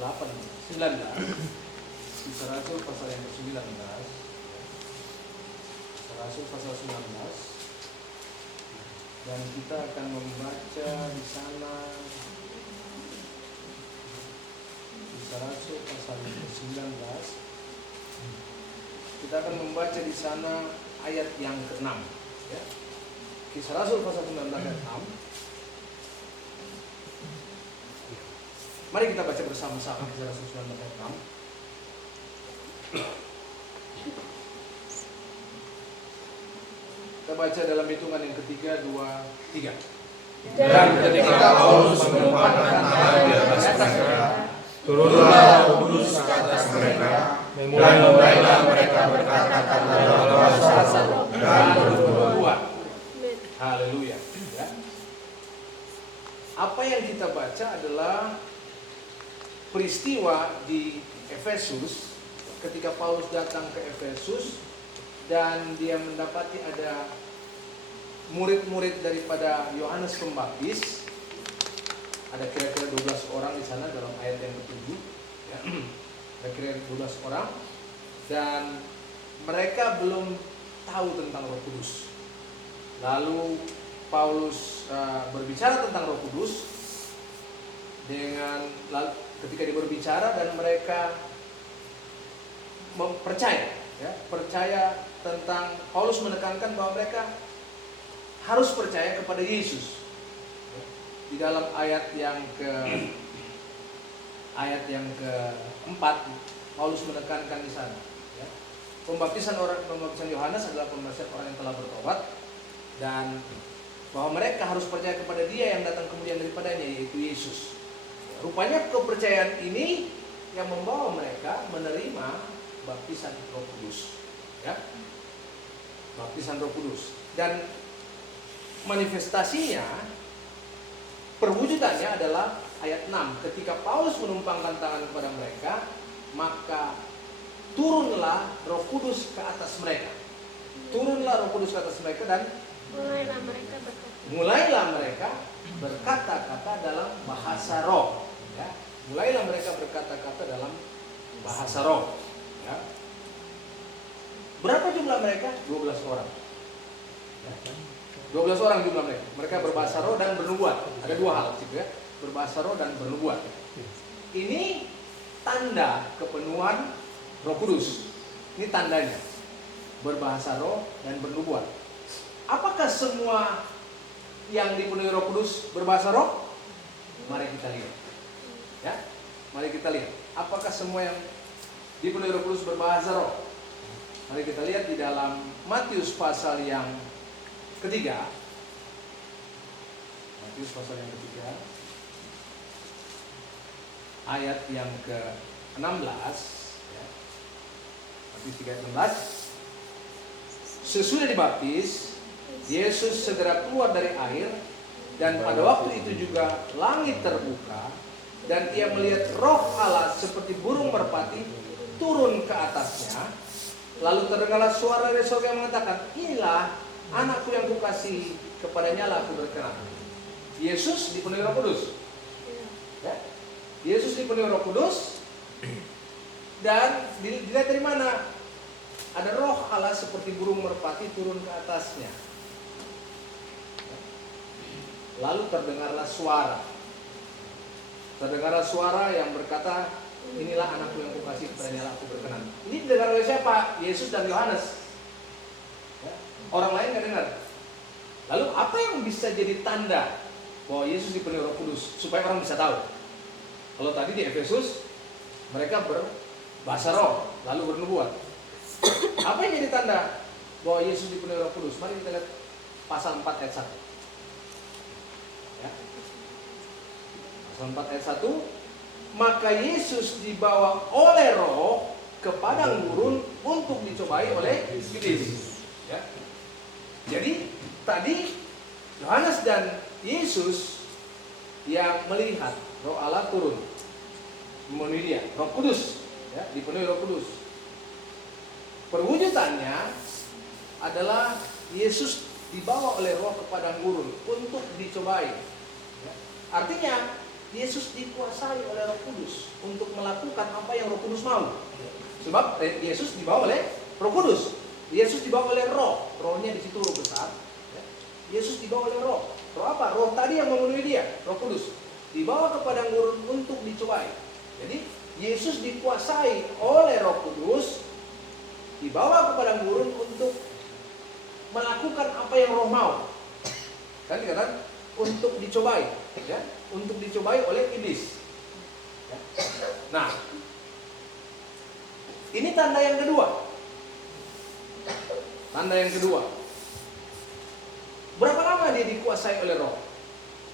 19, Kisah Rasul pasal yang ke-19, Kisah Rasul pasal 19, dan kita akan membaca di sana Kisah Rasul pasal yang ke-19. Kita akan membaca di sana ayat yang ke-6, ya. Kisah Rasul pasal 19 ayat 6. Mari kita baca bersama-sama Kisah Rasul 19 ayat 6. Kita baca dalam hitungan yang ketiga, 2, 3. Dan ketika Paulus menumpahkan tangan di atas mereka, turunlah Roh Kudus ke atas mereka, dan mulailah mereka berkata-kata dalam bahasa roh dan bernubuat. Haleluya. Ya. Apa yang kita baca adalah peristiwa di Efesus ketika Paulus datang ke Efesus dan dia mendapati ada murid-murid daripada Yohanes Pembaptis. Ada kira-kira 12 orang di sana dalam ayat yang ke-7, ya. Ada kira-kira 12 orang dan mereka belum tahu tentang Roh Kudus. Lalu Paulus berbicara tentang Roh Kudus ketika dia berbicara dan mereka percaya, ya, percaya tentang Paulus menekankan bahwa mereka harus percaya kepada Yesus. Di dalam ayat yang keempat, Paulus menekankan di sana, ya, pembaptisan Yohanes adalah pembaptisan orang yang telah bertobat dan bahwa mereka harus percaya kepada Dia yang datang kemudian daripadanya, yaitu Yesus. Rupanya kepercayaan ini yang membawa mereka menerima baptisan Roh Kudus, ya, baptisan Roh Kudus, dan manifestasinya, perwujudannya adalah ayat 6. Ketika Paulus menumpangkan tangan kepada mereka, maka turunlah Roh Kudus ke atas mereka. Turunlah Roh Kudus ke atas mereka dan mulailah mereka berkata-kata dalam bahasa roh, ya. Mulailah mereka berkata-kata dalam bahasa roh, ya. Berapa jumlah mereka? 12 orang, ya. 12 orang jumlah mereka. Mereka berbahasa roh dan bernubuat. Ada dua hal gitu, ya. Berbahasa roh dan bernubuat. Ini tanda kepenuhan Roh Kudus. Ini tandanya. Berbahasa roh dan bernubuat. Apakah semua yang dipenuhi Roh Kudus berbahasa roh? Mari kita lihat. Ya. Mari kita lihat. Apakah semua yang dipenuhi Roh Kudus berbahasa roh? Mari kita lihat di dalam Matius pasal yang ketiga. Matius pasal yang ketiga, ayat yang ke-16, ya. Matius 3:16. Sesudah dibaptis, Yesus segera keluar dari air, dan pada waktu itu juga langit terbuka, dan ia melihat Roh Allah seperti burung merpati turun ke atasnya. Lalu terdengarlah suara dari surga yang mengatakan, inilah anakku yang kukasihi, kepadanya lah aku berkenan. Yesus dipenuhi Roh Kudus, ya? Yesus dipenuhi Roh Kudus, dan dilihat dari mana? Ada Roh Allah seperti burung merpati turun ke atasnya. Lalu terdengarlah suara. Terdengarlah suara yang berkata, inilah anakku yang kukasihi, kepadanya lah aku berkenan. Ini didengar oleh siapa? Yesus dan Yohanes. Ya. Orang lain nggak dengar. Lalu apa yang bisa jadi tanda bahwa Yesus dipenuhi Roh Kudus supaya orang bisa tahu? Kalau tadi di Efesus mereka berbahasa roh lalu bernubuat. Apa yang jadi tanda bahwa Yesus dipenuhi Roh Kudus? Mari kita lihat pasal 4 ayat 1. Ya. Pasal 4 ayat 1. Maka Yesus dibawa oleh Roh ke padang gurun untuk dicobai oleh iblis. Ya. Jadi tadi Yohanes dan Yesus yang melihat Roh Allah turun memenuhi dia, Roh Kudus, ya, dipenuhi Roh Kudus. Perwujudannya adalah Yesus dibawa oleh Roh ke padang gurun untuk dicobai. Ya. Artinya Yesus dikuasai oleh Roh Kudus untuk melakukan apa yang Roh Kudus mau. Sebab Yesus dibawa oleh Roh Kudus. Yesus dibawa oleh Roh. Rohnya di situ Roh besar. Ya. Yesus dibawa oleh Roh. Roh apa? Roh tadi yang memenuhi dia, Roh Kudus. Dibawa ke padang gurun untuk dicobai. Jadi Yesus dikuasai oleh Roh Kudus, dibawa ke padang gurun untuk melakukan apa yang Roh mau. Kan dikatakan untuk dicobai, ya, untuk dicobai oleh iblis. Ya. Nah, ini tanda yang kedua. Tanda yang kedua. Berapa lama dia dikuasai oleh Roh?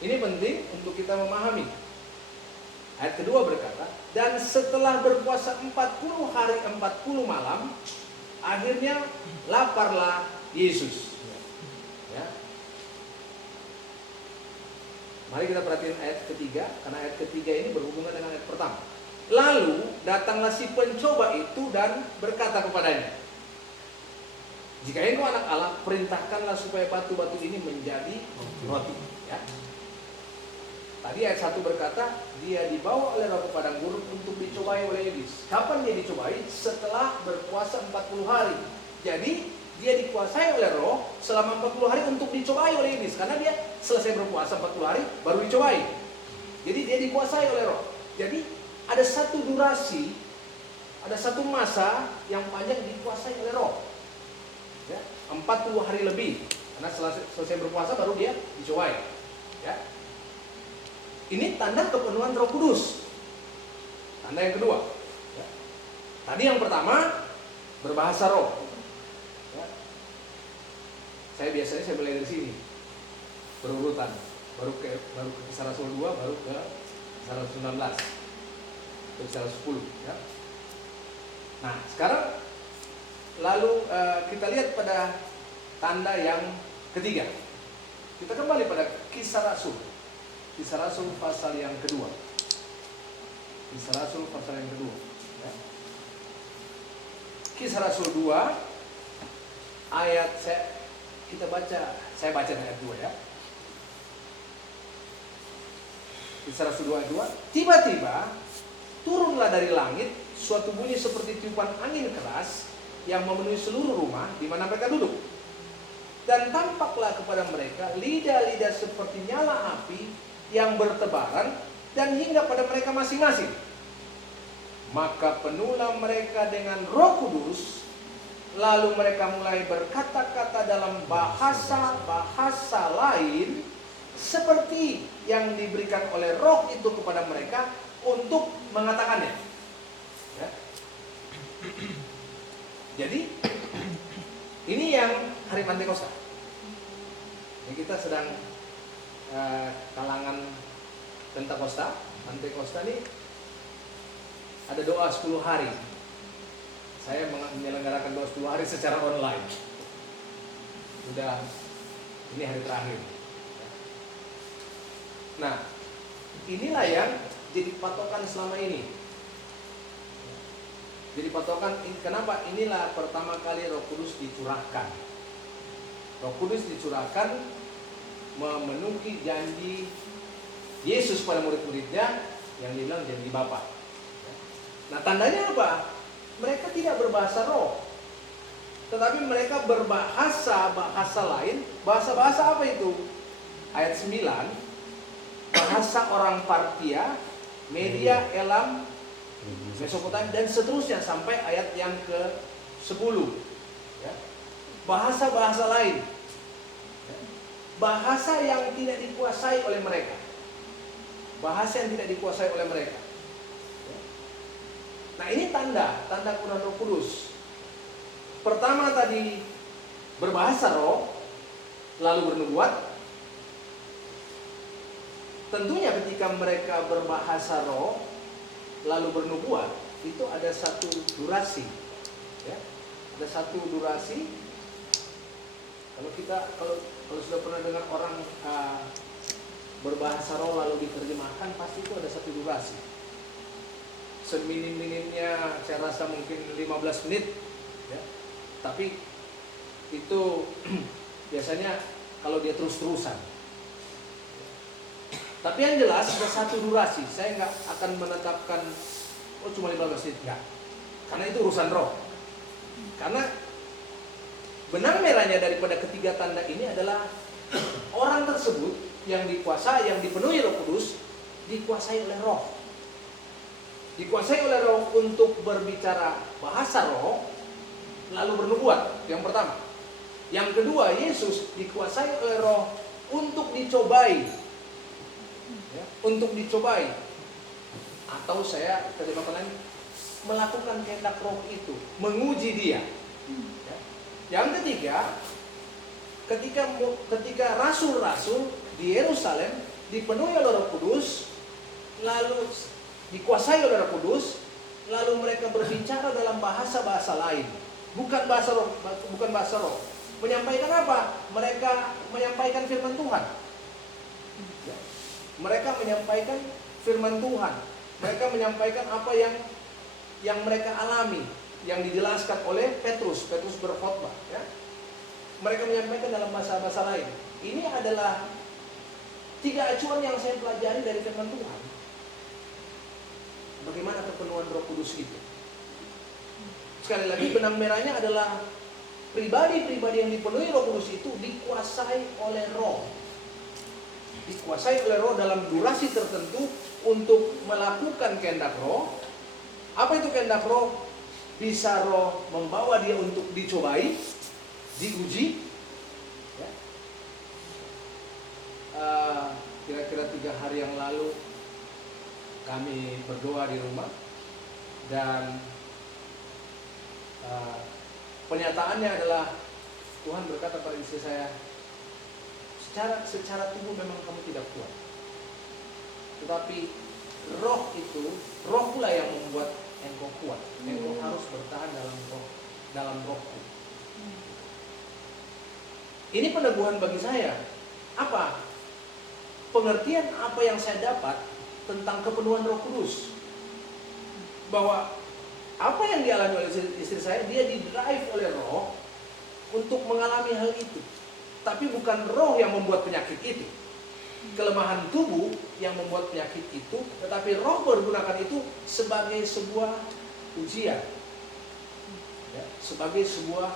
Ini penting untuk kita memahami. Ayat kedua berkata, dan setelah berpuasa 40 hari 40 malam, akhirnya laparlah Yesus. Ya. Mari kita perhatiin ayat ketiga, karena ayat ketiga ini berhubungan dengan ayat pertama. Lalu datanglah si pencoba itu dan berkata kepadanya, jika engkau anak Allah, perintahkanlah supaya batu-batu ini menjadi roti. Ya. Tadi ayat 1 berkata, dia dibawa oleh Roh ke padang gurun untuk dicobai oleh iblis. Kapan dia dicobai? Setelah berpuasa 40 hari. Jadi dia dikuasai oleh Roh selama 40 hari untuk dicobai oleh iblis. Karena dia selesai berpuasa 40 hari baru dicobai. Jadi dia dikuasai oleh Roh. Jadi ada satu durasi, ada satu masa yang panjang dikuasai oleh Roh. Ya, 40 hari lebih. Karena selesai berpuasa baru dia dicobai. Ya. Ini tanda kepenuhan Roh Kudus. Tanda yang kedua. Ya. Tadi yang pertama berbahasa roh. Ya. Saya biasanya mulai dari sini, berurutan. Baru ke Kisah Rasul 2, baru ke Kisah Rasul 19, ke Kisah Rasul 10. Ya. Nah, sekarang lalu kita lihat pada tanda yang ketiga. Kita kembali pada Kisah Rasul. Kisah Rasul pasal yang kedua. Kisah Rasul pasal yang kedua. Ya. Kisah Rasul 2 ayat saya baca ayat 2 ya. Kisah Rasul 2 ayat 2. Tiba-tiba turunlah dari langit suatu bunyi seperti tiupan angin keras yang memenuhi seluruh rumah di mana mereka duduk. Dan tampaklah kepada mereka lidah-lidah seperti nyala api yang bertebaran dan hingga pada mereka masing-masing. Maka penuhlah mereka dengan Roh Kudus, lalu mereka mulai berkata-kata dalam bahasa-bahasa lain seperti yang diberikan oleh Roh itu kepada mereka untuk mengatakannya. Ya. Jadi ini yang hari Pentakosta. Ini kita sedang kalangan Pentakosta. Pentakosta ini ada doa 10 hari. Saya menyelenggarakan doa 10 hari secara online. Udah ini hari terakhir. Nah, inilah yang jadi patokan selama ini. Jadi patokan, kenapa? Inilah pertama kali Roh Kudus dicurahkan. Roh Kudus dicurahkan memenuhi janji Yesus pada murid-muridnya yang dibilang janji Bapa. Nah, tandanya apa? Mereka tidak berbahasa roh, tetapi mereka berbahasa lain. Bahasa-bahasa apa itu? Ayat 9, bahasa orang Partia, Media, Elam, Mesopotamia, dan seterusnya sampai ayat yang ke-10. Ya. Bahasa-bahasa lain. Ya. Bahasa yang tidak dikuasai oleh mereka. Bahasa yang tidak dikuasai oleh mereka. Ya. Nah, ini tanda kepenuhan Roh Kudus. Pertama tadi berbahasa roh, lalu bernubuat. Tentunya ketika mereka berbahasa roh lalu bernubuat, itu ada satu durasi, ya. Ada satu durasi. Kalau sudah pernah dengar orang berbahasa roh lalu diterjemahkan, pasti itu ada satu durasi. Seminim-minimnya saya rasa mungkin 15 menit, ya. Tapi itu biasanya kalau dia terus-terusan. Tapi yang jelas ada satu durasi. Saya nggak akan menetapkan oh cuma 15 menit. Enggak. Karena itu urusan roh. Karena benang merahnya daripada ketiga tanda ini adalah orang tersebut yang dikuasai, yang dipenuhi Roh Kudus, dikuasai oleh roh. Dikuasai oleh roh untuk berbicara bahasa roh, lalu bernubuat. Yang pertama. Yang kedua, Yesus dikuasai oleh roh untuk dicobai. Ya, untuk dicobai. Atau saya terjemahkan lagi, melakukan kehendak roh itu, menguji dia. Ya. Yang ketiga, ketika rasul-rasul di Yerusalem dipenuhi oleh Roh Kudus, lalu dikuasai oleh Roh Kudus, lalu mereka berbicara dalam bahasa-bahasa lain, bukan bahasa roh, bukan bahasa roh. Menyampaikan apa? Mereka menyampaikan firman Tuhan. Ya. Mereka menyampaikan firman Tuhan. Mereka menyampaikan apa yang mereka alami, yang dijelaskan oleh Petrus berkhotbah. Ya. Mereka menyampaikan dalam bahasa-bahasa lain. Ini adalah 3 acuan yang saya pelajari dari firman Tuhan. Bagaimana kepenuhan Roh Kudus itu? Sekali lagi, benang merahnya adalah pribadi-pribadi yang dipenuhi Roh Kudus itu dikuasai oleh roh. Dikuasai oleh roh dalam durasi tertentu untuk melakukan kehendak roh. Apa itu kehendak roh? Bisa roh membawa dia untuk dicobai, diuji. Ya. Kira-kira 3 hari yang lalu kami berdoa di rumah, dan penyataannya adalah Tuhan berkata pada istri saya, secara tubuh memang kamu tidak kuat, tetapi roh pula yang membuat engkau kuat. Engkau harus bertahan dalam rohku. Ini peneguhan bagi saya. Apa? Pengertian apa yang saya dapat tentang kepenuhan Roh Kudus, bahwa apa yang dialami oleh istri saya, dia didrive oleh roh untuk mengalami hal itu. Tapi bukan roh yang membuat penyakit itu, kelemahan tubuh yang membuat penyakit itu, tetapi roh menggunakan itu sebagai sebuah ujian. Ya, sebagai sebuah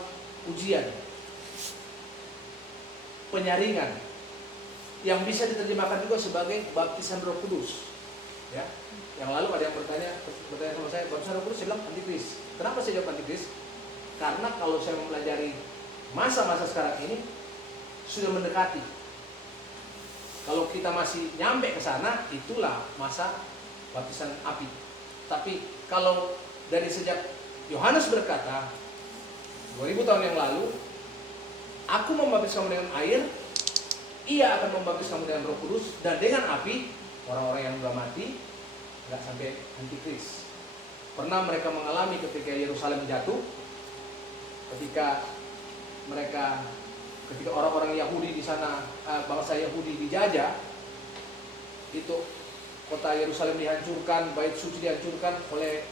ujian, penyaringan, yang bisa diterjemahkan juga sebagai baptisan Roh Kudus. Ya, yang lalu ada yang bertanya sama saya, baptisan Roh Kudus, saya bilang antikris. Kenapa saya jawab antikris? Karena kalau saya mempelajari masa-masa sekarang ini sudah mendekati. Kalau kita masih nyampe ke sana, itulah masa baptisan api. Tapi kalau dari sejak Yohanes berkata 2000 tahun yang lalu, aku membaptis kamu dengan air, ia akan membaptis kamu dengan Roh Kudus dan dengan api. Orang-orang yang sudah mati nggak sampai antikris. Pernah mereka mengalami ketika Yerusalem jatuh, ketika orang-orang Yahudi di sana, bangsa Yahudi dijajah, itu kota Yerusalem dihancurkan, bait suci dihancurkan oleh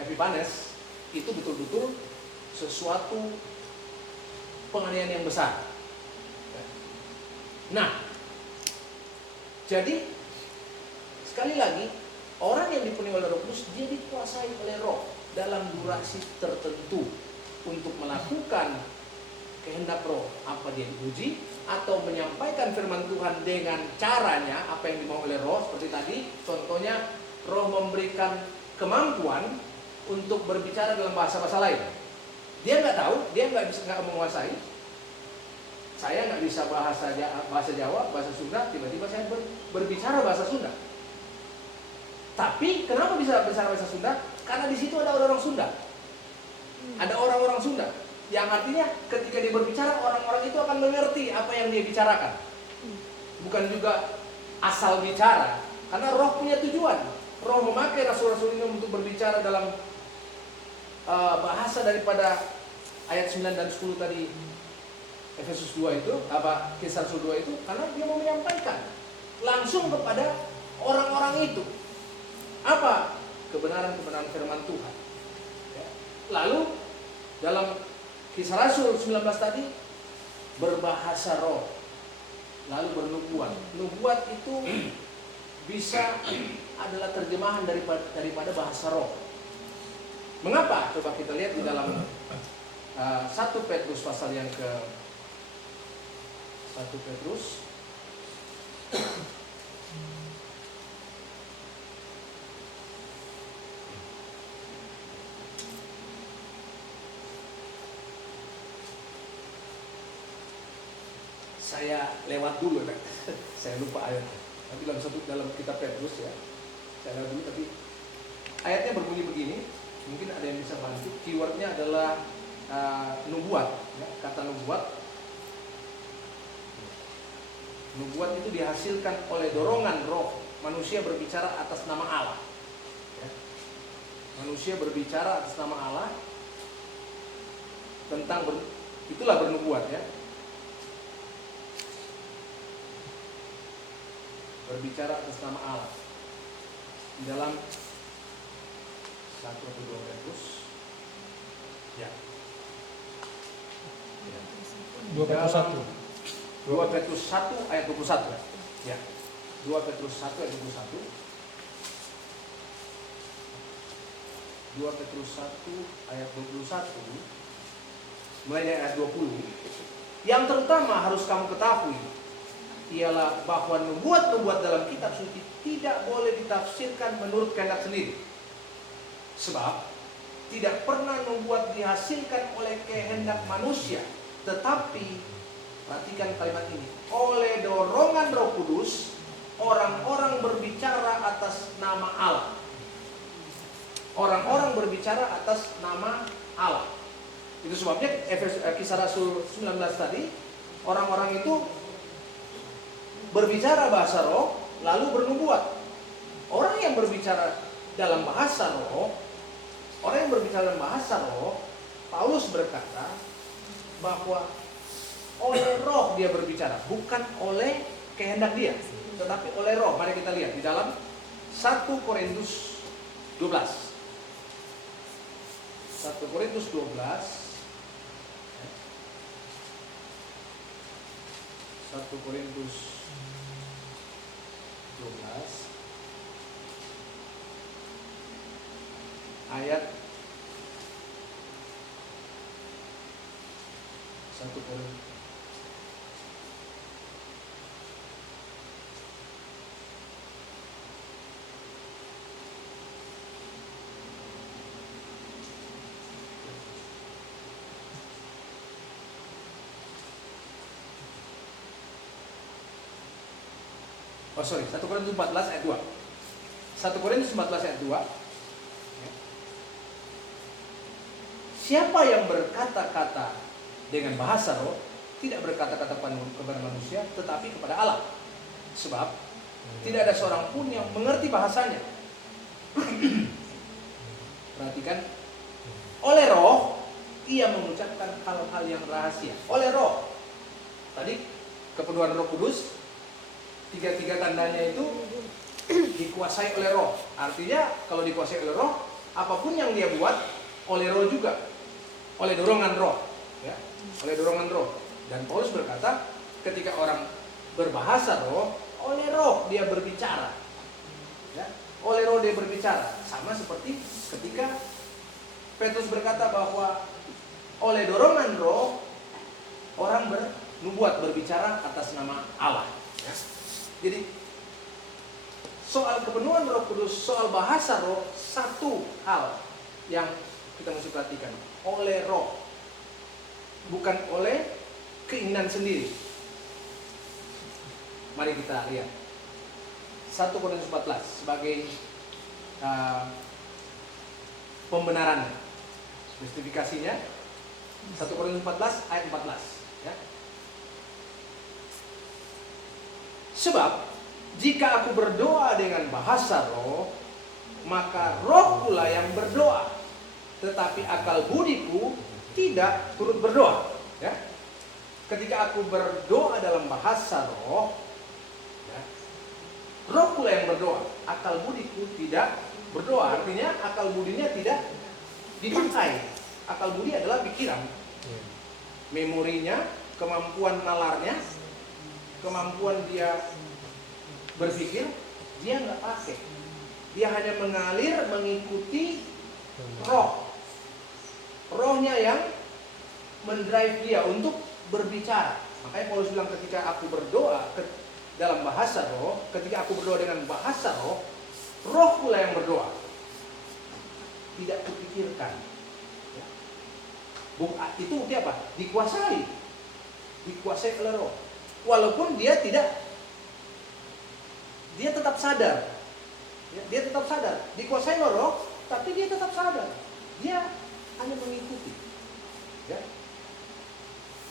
Epiphanes. Itu betul-betul sesuatu penganiayaan yang besar. Nah, jadi sekali lagi, orang yang dipenuhi oleh Roh Kudus, dia dikuasai oleh roh dalam durasi tertentu untuk melakukan kehendak roh. Apa dia diuji atau menyampaikan firman Tuhan dengan caranya apa yang dimau oleh roh. Seperti tadi contohnya, roh memberikan kemampuan untuk berbicara dalam bahasa-bahasa lain. Dia nggak tahu, dia nggak menguasai. Saya nggak bisa bahasa Jawa, bahasa Sunda, tiba-tiba saya berbicara bahasa Sunda. Tapi kenapa bisa bicara bahasa Sunda? Karena di situ ada orang-orang Sunda. Ada orang-orang Sunda. Yang artinya ketika dia berbicara, orang-orang itu akan mengerti apa yang dia bicarakan. Bukan juga asal bicara. Karena roh punya tujuan. Roh memakai rasul-rasul ini untuk berbicara dalam bahasa daripada ayat 9 dan 10 tadi, Efesus 2 itu, Kisah Rasul 2 itu, karena dia mau menyampaikan langsung kepada orang-orang itu apa? Kebenaran-kebenaran firman Tuhan. Ya. Lalu dalam Kisah Rasul 19 tadi, berbahasa roh, lalu bernubuat. Nubuat itu bisa adalah terjemahan daripada bahasa roh. Mengapa? Coba kita lihat di dalam 1 Petrus pasal yang ke 1 Petrus saya lewat dulu, saya lupa ayatnya. Tapi dalam kitab Petrus ya, saya lewat dulu. Tapi ayatnya berbunyi begini. Mungkin ada yang bisa bantu. Keywordnya adalah nubuat. Ya, kata nubuat. Nubuat itu dihasilkan oleh dorongan roh. Manusia berbicara atas nama Allah. Ya. Manusia berbicara atas nama Allah tentang itulah bernubuat ya. Berbicara atas nama Allah. Di dalam 1 atau 2 Petrus. Ya. 2 Petrus 1. 2 Petrus 1 ayat 21. Ya. 2 Petrus 1 ayat 21. 2 Petrus 1 ayat 21. Mulai dari ayat 20. Yang terutama harus kamu ketahui ialah bahwa nubuat-nubuat dalam kitab suci tidak boleh ditafsirkan menurut kehendak sendiri. Sebab tidak pernah nubuat dihasilkan oleh kehendak manusia, tetapi perhatikan kalimat ini, oleh dorongan Roh Kudus orang-orang berbicara atas nama Allah. Orang-orang berbicara atas nama Allah. Itu sebabnya Kisah Rasul 19 tadi, orang-orang itu berbicara bahasa roh lalu bernubuat. Orang yang berbicara dalam bahasa roh, orang yang berbicara dalam bahasa roh, Paulus berkata bahwa oleh roh dia berbicara, bukan oleh kehendak dia, tetapi oleh roh. Mari kita lihat di dalam 1 Korintus 12. 1 Korintus 12. 1 Korintus 12 ayat 1 Korintus. Oh sorry, 1 Korintus 14 ayat 2. 1 Korintus 14 ayat 2. Siapa yang berkata-kata dengan bahasa roh tidak berkata-kata kepada manusia, tetapi kepada Allah. Sebab tidak ada seorang pun yang mengerti bahasanya. Perhatikan, oleh roh ia mengucapkan hal-hal yang rahasia. Oleh roh. Tadi kepenuhan Roh Kudus, tiga-tiga tandanya itu dikuasai oleh roh. Artinya kalau dikuasai oleh roh, apapun yang dia buat oleh roh juga, oleh dorongan roh, ya, oleh dorongan roh. Dan Paulus berkata, ketika orang berbahasa roh, oleh roh dia berbicara, ya, oleh roh dia berbicara. Sama seperti ketika Petrus berkata bahwa oleh dorongan roh orang bernubuat, berbicara atas nama Allah. Ya. Jadi soal kepenuhan Roh Kudus, soal bahasa roh, satu hal yang kita mesti perhatikan, oleh roh, bukan oleh keinginan sendiri. Mari kita lihat 1 Korintus 14 sebagai pembenaran, justifikasinya. 1 Korintus 14 ayat 14, ya. Sebab jika aku berdoa dengan bahasa roh, maka roh pula yang berdoa, tetapi akal budiku tidak turut berdoa, ya. Ketika aku berdoa dalam bahasa roh, ya, roh pula yang berdoa, akal budiku tidak berdoa. Artinya akal budinya tidak dipakai. Akal budi adalah pikiran, memorinya, kemampuan nalarnya, kemampuan dia berpikir, dia nggak pakai. Dia hanya mengalir mengikuti roh. Rohnya yang mendrive dia untuk berbicara. Makanya Paulus bilang ketika aku berdoa dalam bahasa roh, ketika aku berdoa dengan bahasa roh, roh pula yang berdoa. Tidak kupikirkan. Ya. Itu bukti apa? Dikuasai oleh roh. Walaupun dia tetap sadar. Ya, dia tetap sadar. Dikuasai oleh roh, tapi dia tetap sadar. Dia hanya mengikuti. Ya.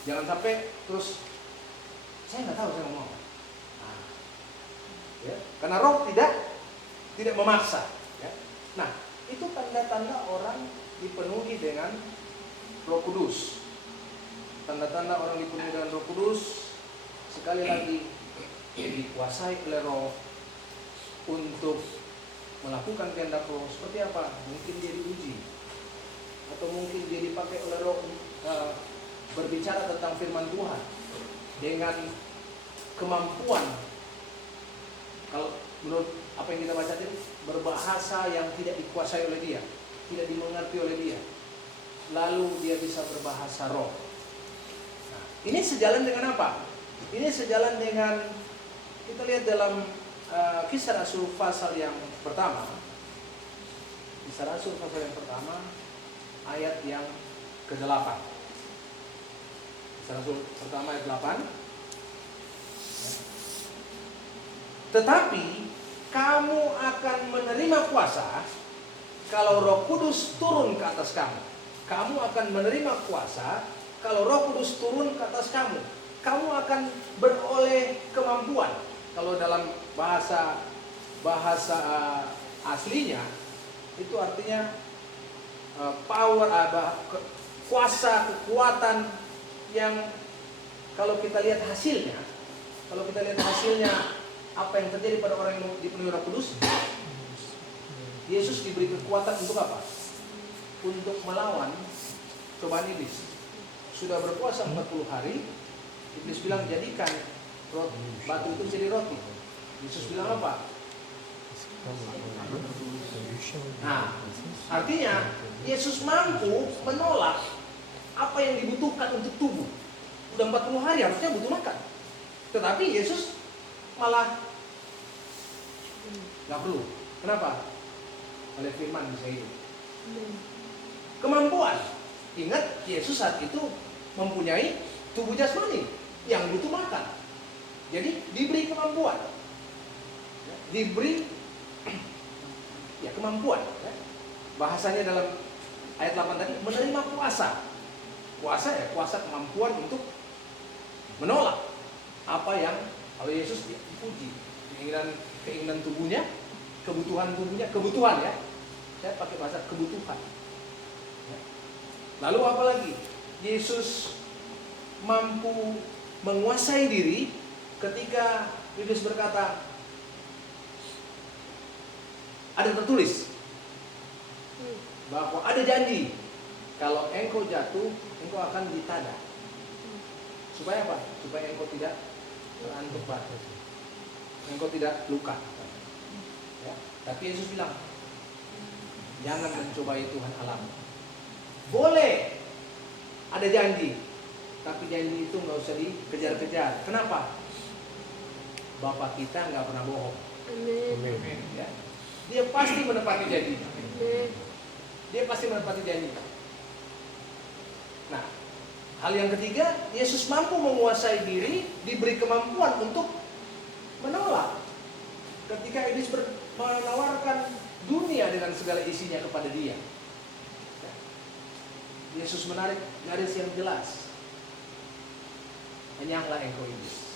Jangan sampai terus saya nggak tahu saya ngomong apa. Nah, ya. Karena roh tidak memaksa. Ya. Nah, itu tanda-tanda orang dipenuhi dengan Roh Kudus. Tanda-tanda orang dipenuhi dengan Roh Kudus, sekali lagi dikuasai oleh Roh untuk melakukan kehendak Roh. Seperti apa? Mungkin dia diuji, atau mungkin dia dipakai oleh Roh berbicara tentang firman Tuhan dengan kemampuan, kalau menurut apa yang kita baca tadi, berbahasa yang tidak dikuasai oleh dia, tidak dimengerti oleh dia, lalu dia bisa berbahasa roh. Nah, ini sejalan dengan apa? Ini sejalan dengan, kita lihat dalam Kisah Rasul pasal yang pertama. Kisah Rasul pasal yang pertama, ayat yang ke-8. Kisah Rasul pertama ayat 8. Tetapi kamu akan menerima kuasa kalau Roh Kudus turun ke atas kamu. Kamu akan menerima kuasa kalau Roh Kudus turun ke atas kamu. Kamu akan beroleh kemampuan. Kalau dalam bahasa aslinya itu artinya power, kuasa, kekuatan yang kalau kita lihat hasilnya, apa yang terjadi pada orang yang dipenuhi Roh Kudus, Yesus diberi kekuatan untuk apa? Untuk melawan cobaan iblis. Sudah berpuasa 40 hari, iblis bilang jadikan batu itu jadi roti. Yesus bilang apa? Nah, artinya Yesus mampu menolak apa yang dibutuhkan untuk tubuh. Udah 40 hari harusnya butuh makan, tetapi Yesus malah nggak perlu. Kenapa? Oleh firman bisa hidup. Kemampuan. Ingat, Yesus saat itu mempunyai tubuh jasmani yang butuh makan. Jadi diberi kemampuan. Diberi kemampuan. Bahasanya dalam ayat 8 tadi, menerima kuasa. Kuasa kemampuan untuk menolak apa yang oleh Yesus dipuji. Keinginan tubuhnya, kebutuhan ya. Saya pakai bahasa kebutuhan. Lalu apa lagi? Yesus mampu menguasai diri ketika iblis berkata, ada tertulis bahwa ada janji kalau engkau jatuh, engkau akan ditada. Supaya apa? Supaya engkau tidak terantuk batu, engkau tidak luka. Ya. Tapi Yesus bilang, jangan mencobai Tuhan alam. Boleh ada janji, tapi janji itu nggak usah dikejar-kejar. Kenapa? Bapak kita nggak pernah bohong. Amin. Ya. Dia pasti menepati janji. Dia pasti menepati janji. Nah, hal yang ketiga, Yesus mampu menguasai diri, diberi kemampuan untuk menolak. Ketika iblis menawarkan dunia dengan segala isinya kepada dia, Yesus menarik garis yang jelas. Enyahlah engkau iblis.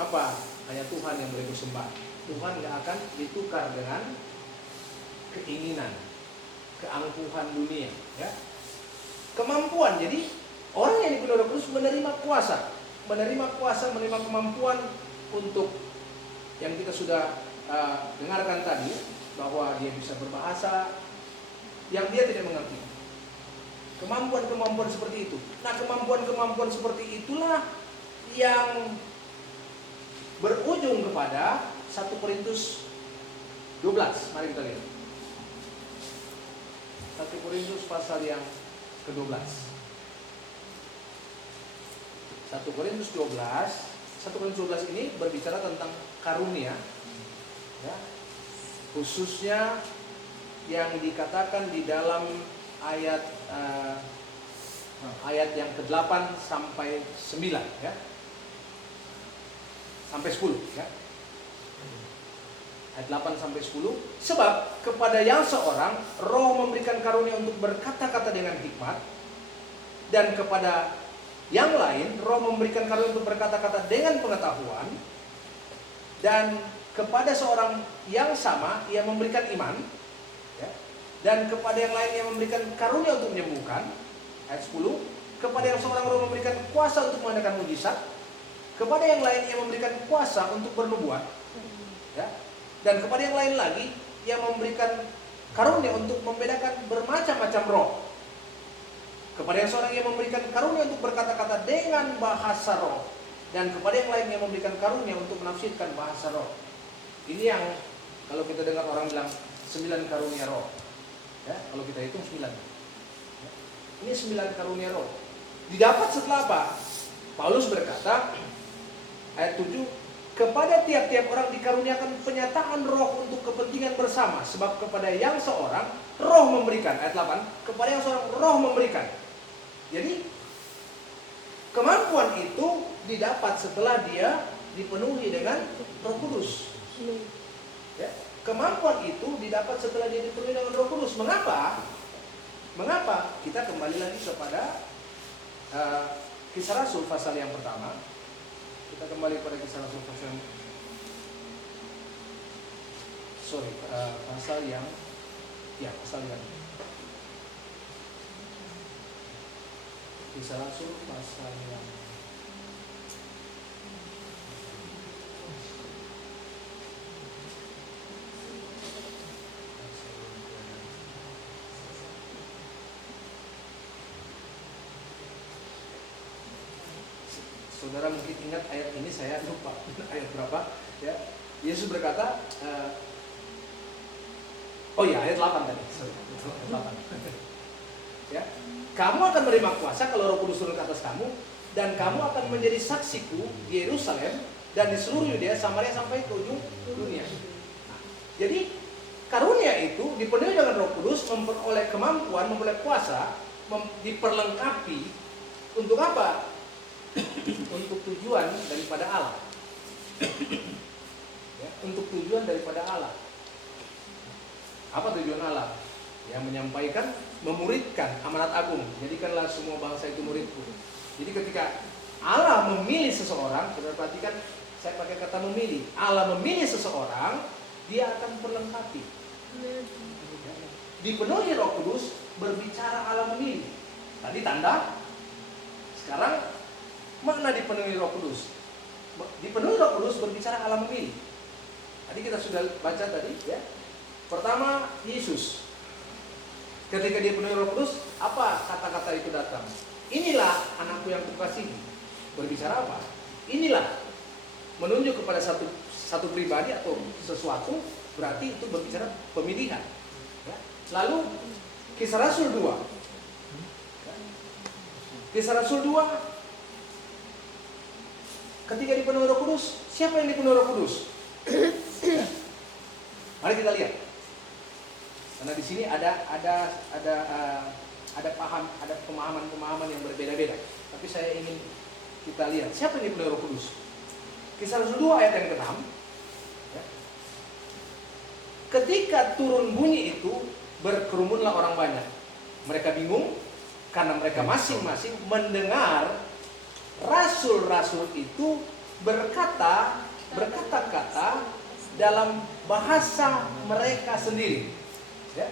Apa? Hanya Tuhan yang boleh disembah. Tuhan gak akan ditukar dengan keinginan, keangkuhan dunia. Ya. Kemampuan. Jadi orang yang dipenuhi Roh Kudus menerima kuasa, menerima kemampuan untuk yang kita sudah dengarkan tadi, bahwa dia bisa berbahasa yang dia tidak mengerti. Kemampuan-kemampuan seperti itu. Nah, kemampuan-kemampuan seperti itulah yang berujung kepada 1 Korintus 12. Mari kita lihat. 1 Korintus pasal yang ke-12. 1 Korintus 12. 1 Korintus 12 ini berbicara tentang karunia, ya, khususnya yang dikatakan di dalam ayat yang ke-8 sampai 9, ya. Sampai 10, ya. Ayat 8 sampai 10. Sebab kepada yang seorang Roh memberikan karunia untuk berkata-kata dengan hikmat, dan kepada yang lain Roh memberikan karunia untuk berkata-kata dengan pengetahuan, dan kepada seorang yang sama Ia memberikan iman, ya. Dan kepada yang lain Ia memberikan karunia untuk menyembuhkan. Ayat 10. Kepada yang seorang Roh memberikan kuasa untuk mengadakan mujizat, kepada yang lain Ia memberikan kuasa untuk bernubuat, ya. Dan kepada yang lain lagi Ia memberikan karunia untuk membedakan bermacam-macam roh. Kepada yang seorang Ia memberikan karunia untuk berkata-kata dengan bahasa roh, dan kepada yang lain Ia memberikan karunia untuk menafsirkan bahasa roh. Ini yang kalau kita dengar orang bilang 9 karunia roh, ya, kalau kita hitung 9, ya. Ini 9 karunia roh. Didapat setelah apa? Paulus berkata, ayat 7, kepada tiap-tiap orang dikaruniakan penyataan roh untuk kepentingan bersama. Sebab kepada yang seorang Roh memberikan. Ayat 8, kepada yang seorang Roh memberikan. Jadi kemampuan itu didapat setelah dia dipenuhi dengan Roh Kudus, ya. Kemampuan itu didapat setelah dia dipenuhi dengan Roh Kudus. Mengapa? Mengapa? Kita kembali lagi kepada Kisah Rasul pasal yang pertama. Kita kembali pada Kisah Rasul pasal yang Kisah Rasul pasal yang Saudara mungkin ingat ayat ini, saya lupa ayat berapa, ya. Yesus berkata, ayat 8 tadi. Ayat 8. Ya. Kamu akan menerima kuasa kalau Roh Kudus turun ke atas kamu, dan kamu akan menjadi saksiku di Yerusalem dan di seluruh Yudea, Samaria sampai ke ujung dunia. Nah, jadi karunia itu dipenuhi dengan Roh Kudus, memperoleh kemampuan, memperoleh kuasa, diperlengkapi untuk apa? Untuk tujuan daripada Allah, ya, untuk tujuan daripada Allah. Apa tujuan Allah? Ya, menyampaikan, memuridkan amanat agung. Jadikanlah semua bangsa itu muridku. Jadi ketika Allah memilih seseorang, saudara perhatikan, saya pakai kata memilih. Allah memilih seseorang, Dia akan perlengkapi. Dipenuhi Roh Kudus, berbicara Allah memilih. Tadi tanda. Sekarang makna dipenuhi Roh Kudus. Dipenuhi Roh Kudus berbicara Allah memilih. Tadi kita sudah baca tadi, ya. Pertama, Yesus. Ketika dia penuhi Roh Kudus, apa kata-kata itu datang? Inilah anakku yang kukasihi. Berbicara apa? Inilah, menunjuk kepada satu pribadi atau sesuatu, berarti itu berbicara pemilihan, ya. Lalu Kisah Rasul 2. Kisah Rasul 2, ketika dipenuhi Roh Kudus, siapa yang dipenuhi Roh Kudus? Ya. Mari kita lihat. Karena di sini ada pemahaman yang berbeda-beda. Tapi saya ingin kita lihat siapa yang dipenuhi Roh Kudus. Kisah Rasul 2 ayat yang ke-6. Ya. Ketika turun bunyi itu, berkerumunlah orang banyak. Mereka bingung karena mereka masing-masing mendengar rasul-rasul itu berkata-kata dalam bahasa mereka sendiri. Ya.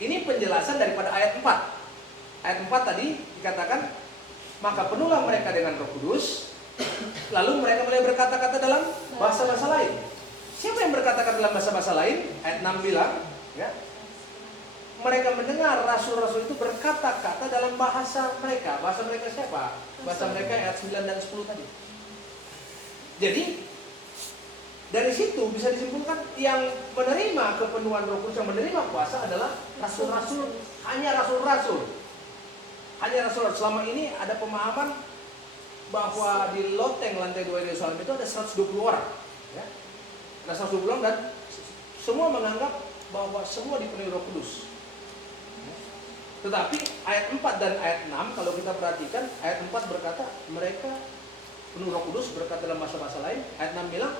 Ini penjelasan daripada ayat 4. Ayat 4 tadi dikatakan, maka penuhlah mereka dengan Roh Kudus, lalu mereka mulai berkata-kata dalam bahasa-bahasa lain. Siapa yang berkata-kata dalam bahasa-bahasa lain? Ayat 6 bilang, ya, mereka mendengar rasul-rasul itu berkata-kata dalam bahasa mereka. Bahasa mereka siapa? Bahasa mereka ayat 9 dan 10 tadi. Jadi Dari situ bisa disimpulkan yang menerima kepenuhan Roh Kudus, yang menerima kuasa adalah rasul-rasul, hanya rasul-rasul. Hanya rasul-rasul. Selama ini ada pemahaman bahwa di loteng lantai 2 Yerusalem itu ada 120 orang. Ya. Ada 120 orang dan semua menganggap bahwa semua dipenuhi Roh Kudus. Tetapi ayat 4 dan ayat 6 kalau kita perhatikan, ayat 4 berkata mereka penuh Roh Kudus berkata dalam bahasa-bahasa lain. Ayat 6 bilang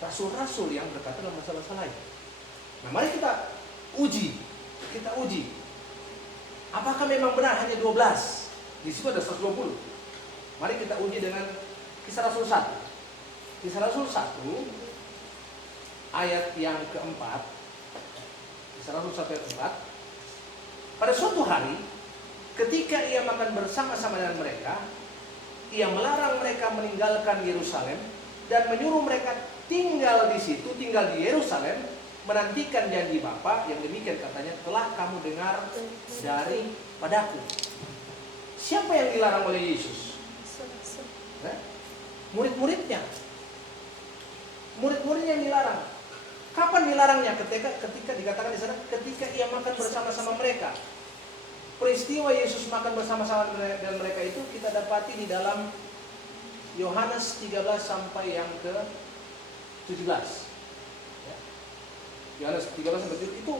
rasul-rasul yang berkata dalam bahasa-bahasa lain. Nah, mari kita uji. Apakah memang benar hanya 12? Di situ ada 120. Mari kita uji dengan Kisah Rasul 1. Kisah Rasul 1 ayat yang keempat. Kisah Rasul 1 ayat 4. Pada suatu hari ketika ia makan bersama-sama dengan mereka, ia melarang mereka meninggalkan Yerusalem dan menyuruh mereka tinggal di situ, tinggal di Yerusalem, menantikan janji Bapa yang demikian katanya telah kamu dengar dari padaku. Siapa yang dilarang oleh Yesus? Murid-muridnya. Murid-muridnya yang dilarang. Kapan dilarangnya? Ketika dikatakan di sana, ketika ia makan bersama-sama mereka. Peristiwa Yesus makan bersama-sama dengan mereka itu kita dapati di dalam Yohanes 13 sampai yang ke 17. Ya. Yohanes 13 sampai 17 itu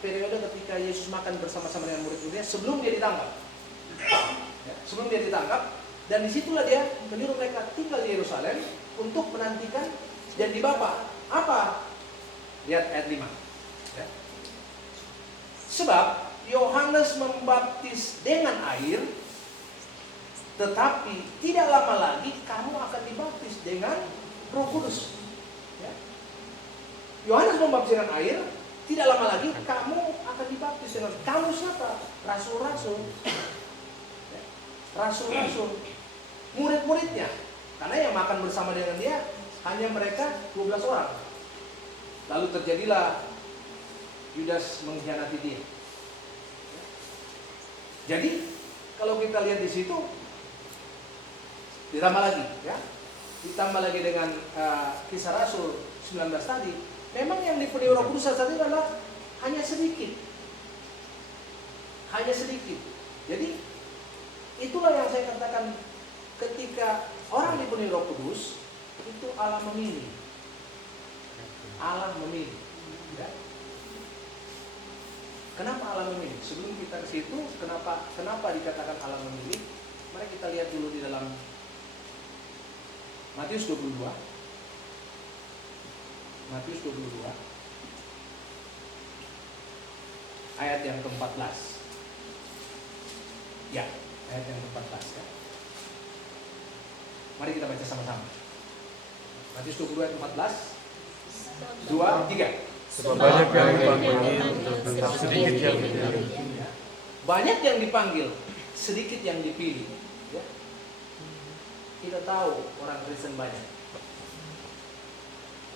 periode ketika Yesus makan bersama-sama dengan murid-muridnya sebelum dia ditangkap. Ya, sebelum dia ditangkap, dan disitulah dia menyuruh mereka tinggal di Yerusalem untuk menantikan janji Bapa. Apa? Lihat ayat 5. Ya. Sebab Yohanes membaptis dengan air, tetapi tidak lama lagi kamu akan dibaptis dengan Roh Kudus. Ya. Yohanes membaptis dengan air, tidak lama lagi kamu akan dibaptis dengan. Kamu siapa? Rasul-rasul. Ya. Rasul-rasul, murid-muridnya. Karena yang makan bersama dengan dia hanya mereka 12 orang. Lalu terjadilah Yudas mengkhianati dia. Ya. Jadi kalau kita lihat di situ, ditambah lagi, ya, ditambah lagi dengan Kisah Rasul 19 tadi, memang yang dipenuhi Roh Kudus saat ini adalah hanya sedikit. Hanya sedikit. Jadi itulah yang saya katakan, ketika orang dipenuhi Roh Kudus, itu Allah memilih. Allah memilih. Ya. Kenapa Allah memilih? Sebelum kita ke situ, kenapa dikatakan Allah memilih? Mari kita lihat dulu di dalam Matius 22. Matius 22 ayat yang ke-14. Ya, ayat yang ke-14 ya. Mari kita baca sama-sama. Matius 22 ayat 14. 2, 3. Sebab banyak yang dipanggil, tetap sedikit yang dipilih. Banyak yang dipanggil, sedikit yang dipilih. Ya. Kita tahu orang Kristen banyak.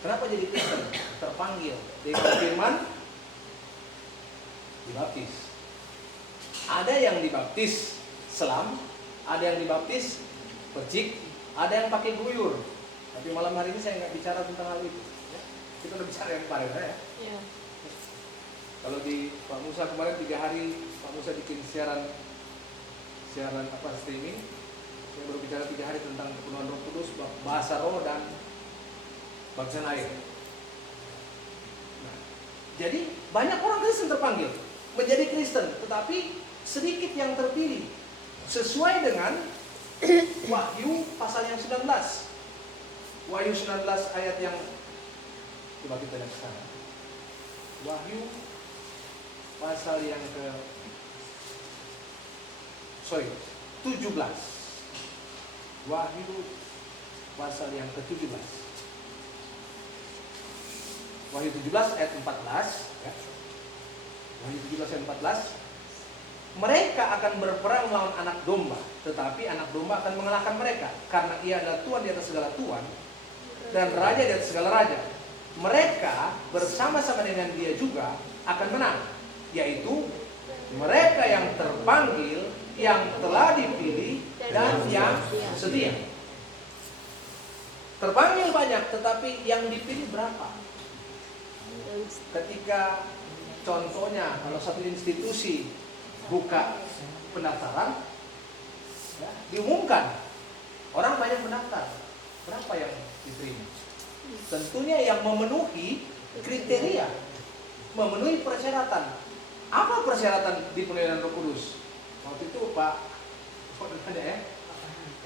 Kenapa jadi Kristen? Terpanggil, difirman, dibaptis. Ada yang dibaptis selam, ada yang dibaptis percik, ada yang pakai guyur. Tapi malam hari ini saya nggak bicara tentang hal itu. Ya. Kita udah bicara yang kemarin ya. Yeah. Kalau di Pak Musa kemarin 3 hari, Pak Musa bikin siaran streaming. Saya baru bicara 3 hari tentang kepenuhan Roh Kudus, bahasa roh dan baptisan air. Nah, jadi banyak orang Kristen terpanggil menjadi Kristen, tetapi sedikit yang terpilih sesuai dengan Wahyu pasal yang 19. Wahyu 19 ayat yang, coba kita lihat sekarang. Wahyu pasal yang 17. Wahyu pasal yang ke-17. Wahyu 17 ayat 14 ya. Wahyu 17 ayat 14. Mereka akan berperang melawan anak domba, tetapi anak domba akan mengalahkan mereka, karena ia adalah Tuhan di atas segala tuan dan raja di atas segala raja. Mereka bersama-sama dengan dia juga akan menang, yaitu mereka yang terpanggil, yang telah dipilih dan yang setia. Terpanggil banyak, tetapi yang dipilih berapa? Ketika contohnya kalau satu institusi buka pendaftaran, ya, diumumkan, orang banyak mendaftar, berapa yang diterima? Tentunya yang memenuhi kriteria, memenuhi persyaratan. Apa persyaratan dipenuhi dengan Roh Kudus? Waktu itu Pak, ada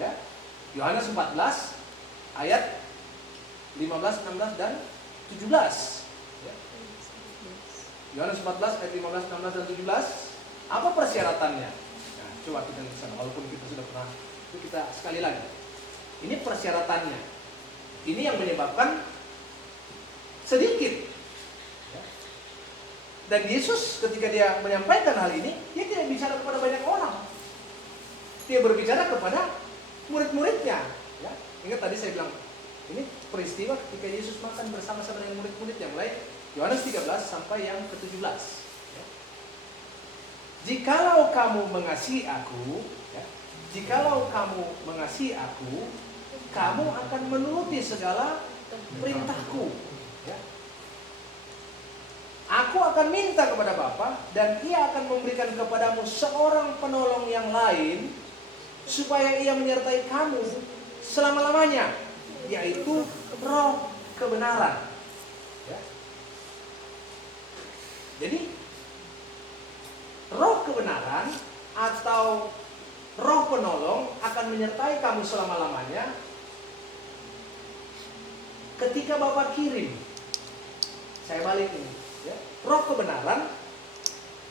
ya, Yohanes 14 ayat 15, 16 dan 17. Ya. Yohanes 14 ayat 15, 16 dan 17. Apa persyaratannya? Nah, coba kita lihat sana, walaupun kita sudah pernah, itu kita sekali lagi. Ini persyaratannya. Ini yang menyebabkan sedikit. Ya. Dan Yesus ketika dia menyampaikan hal ini, dia tidak bicara kepada banyak orang. Dia berbicara kepada murid-muridnya. Ya. Ingat tadi saya bilang, ini peristiwa ketika Yesus makan bersama-sama dengan murid-muridnya, mulai Yohanes 13 sampai yang ke-17. Ya. Jikalau kamu mengasihi aku, ya, jikalau kamu mengasihi aku, kamu akan menuruti segala perintahku. Ya. Aku akan minta kepada Bapa dan Ia akan memberikan kepadamu seorang penolong yang lain supaya Ia menyertai kamu selama-lamanya, yaitu Roh kebenaran. Ya. Jadi Roh kebenaran atau Roh penolong akan menyertai kamu selama-lamanya ketika Bapa kirim. Saya balik ini, ya. Roh kebenaran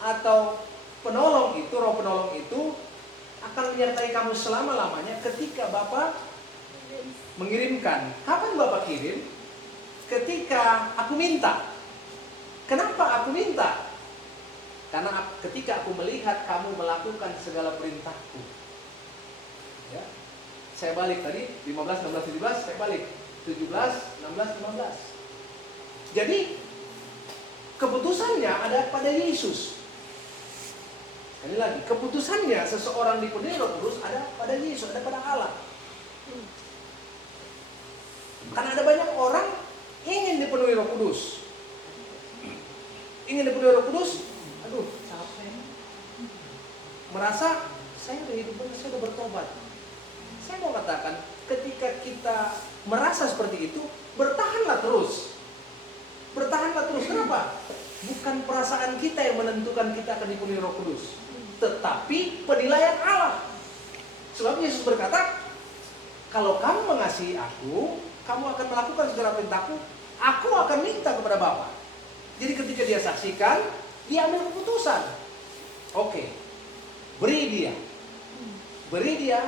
atau penolong itu, Roh penolong itu akan menyertai kamu selama-lamanya ketika Bapa mengirimkan. Kapan Bapa kirim? Ketika aku minta. Kenapa aku minta? Karena ketika aku melihat kamu melakukan segala perintahku. Ya. Saya balik tadi 15, 16, 17, saya balik 17, 16, 15. Jadi keputusannya ada pada Yesus. Sekali lagi, keputusannya seseorang dipenuhi Roh Kudus ada pada Yesus, ada pada Allah. Karena ada banyak orang ingin dipenuhi Roh Kudus. Ingin dipenuhi Roh Kudus, aduh capek. Merasa saya udah hidup benar, saya udah bertobat. Saya mau katakan, ketika kita merasa seperti itu, bertahanlah terus. Bertahanlah terus. Kenapa? Bukan perasaan kita yang menentukan kita akan dipenuhi Roh Kudus, tetapi penilaian Allah. Sebab Yesus berkata, kalau kamu mengasihi aku, kamu akan melakukan segala perintahku, aku akan minta kepada Bapa. Jadi ketika dia saksikan, dia ambil keputusan. Oke, beri dia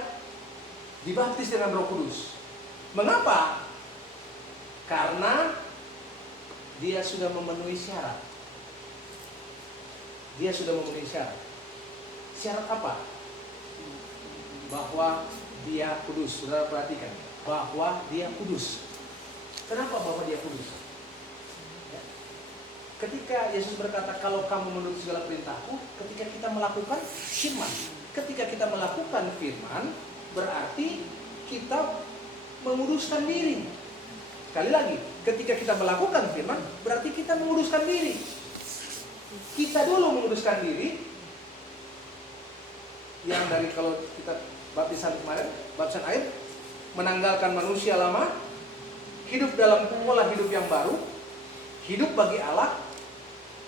dibaptis dengan Roh Kudus. Mengapa? Karena dia sudah memenuhi syarat. Dia sudah memenuhi syarat. Syarat apa? Bahwa dia kudus. Saudara perhatikan, bahwa dia kudus. Kenapa bahwa dia kudus? Ya. Ketika Yesus berkata, kalau kamu menuruti segala perintahku, ketika kita melakukan firman. Ketika kita melakukan firman, berarti kita menguduskan diri. Sekali lagi, ketika kita melakukan firman, berarti kita menguduskan diri. Kita dulu menguduskan diri. Yang dari kalau kita baptisan kemarin, baptisan air, menanggalkan manusia lama, hidup dalam pola hidup yang baru, hidup bagi Allah.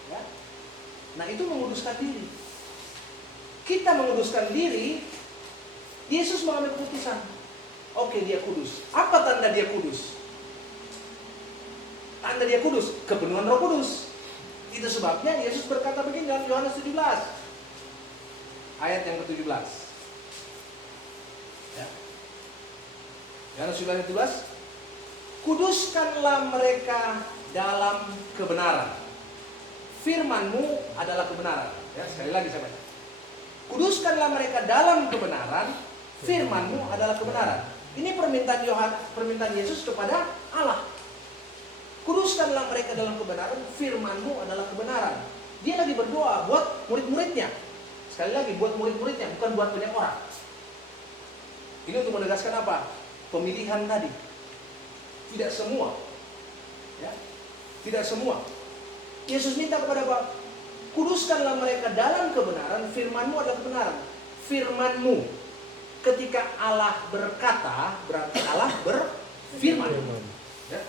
Ya. Nah, itu menguduskan diri. Kita menguduskan diri, Yesus mengambil keputusan. Oke, dia kudus. Apa tanda dia kudus? Tanda dia kudus, kepenuhan Roh Kudus. Itu sebabnya Yesus berkata begini dalam Yohanes 17 ayat yang ke-17. Ya. Yohanes 17, kuduskanlah mereka dalam kebenaran. Firman-Mu adalah kebenaran. Ya, sekali lagi saya baca. Kuduskanlah mereka dalam kebenaran. Firman-Mu adalah kebenaran. Ini permintaan Yesus kepada Allah. Kuduskanlah mereka dalam kebenaran, firman-Mu adalah kebenaran. Dia lagi berdoa buat murid-muridnya. Sekali lagi, buat murid-muridnya, bukan buat banyak orang. Ini untuk menegaskan apa? Pemilihan tadi. Tidak semua. Ya. Tidak semua. Yesus minta kepada Bapa, kuduskanlah mereka dalam kebenaran, firman-Mu adalah kebenaran. Firman-Mu. Ketika Allah berkata, berarti Allah berfirman. Ya.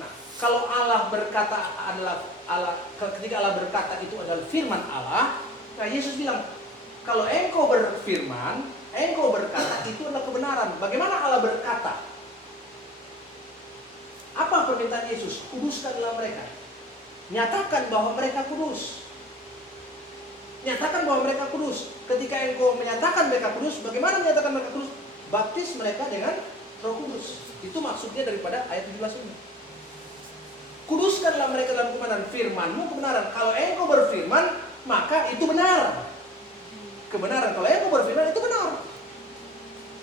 Nah, kalau Allah berkata adalah Allah, ketika Allah berkata itu adalah firman Allah, nah Yesus bilang, kalau engkau berfirman, engkau berkata itu adalah kebenaran. Bagaimana Allah berkata? Apa permintaan Yesus? Kuduskanlah mereka. Nyatakan bahwa mereka kudus. Nyatakan bahwa mereka kudus. Ketika engkau menyatakan mereka kudus, bagaimana menyatakan mereka kudus? Baptis mereka dengan Roh Kudus. Itu maksudnya daripada ayat 17 ini. Kuduskanlah mereka dalam kebenaran, firman-Mu kebenaran. Kalau engkau berfirman, maka itu benar. Kebenaran, kalau engkau berfirman itu benar.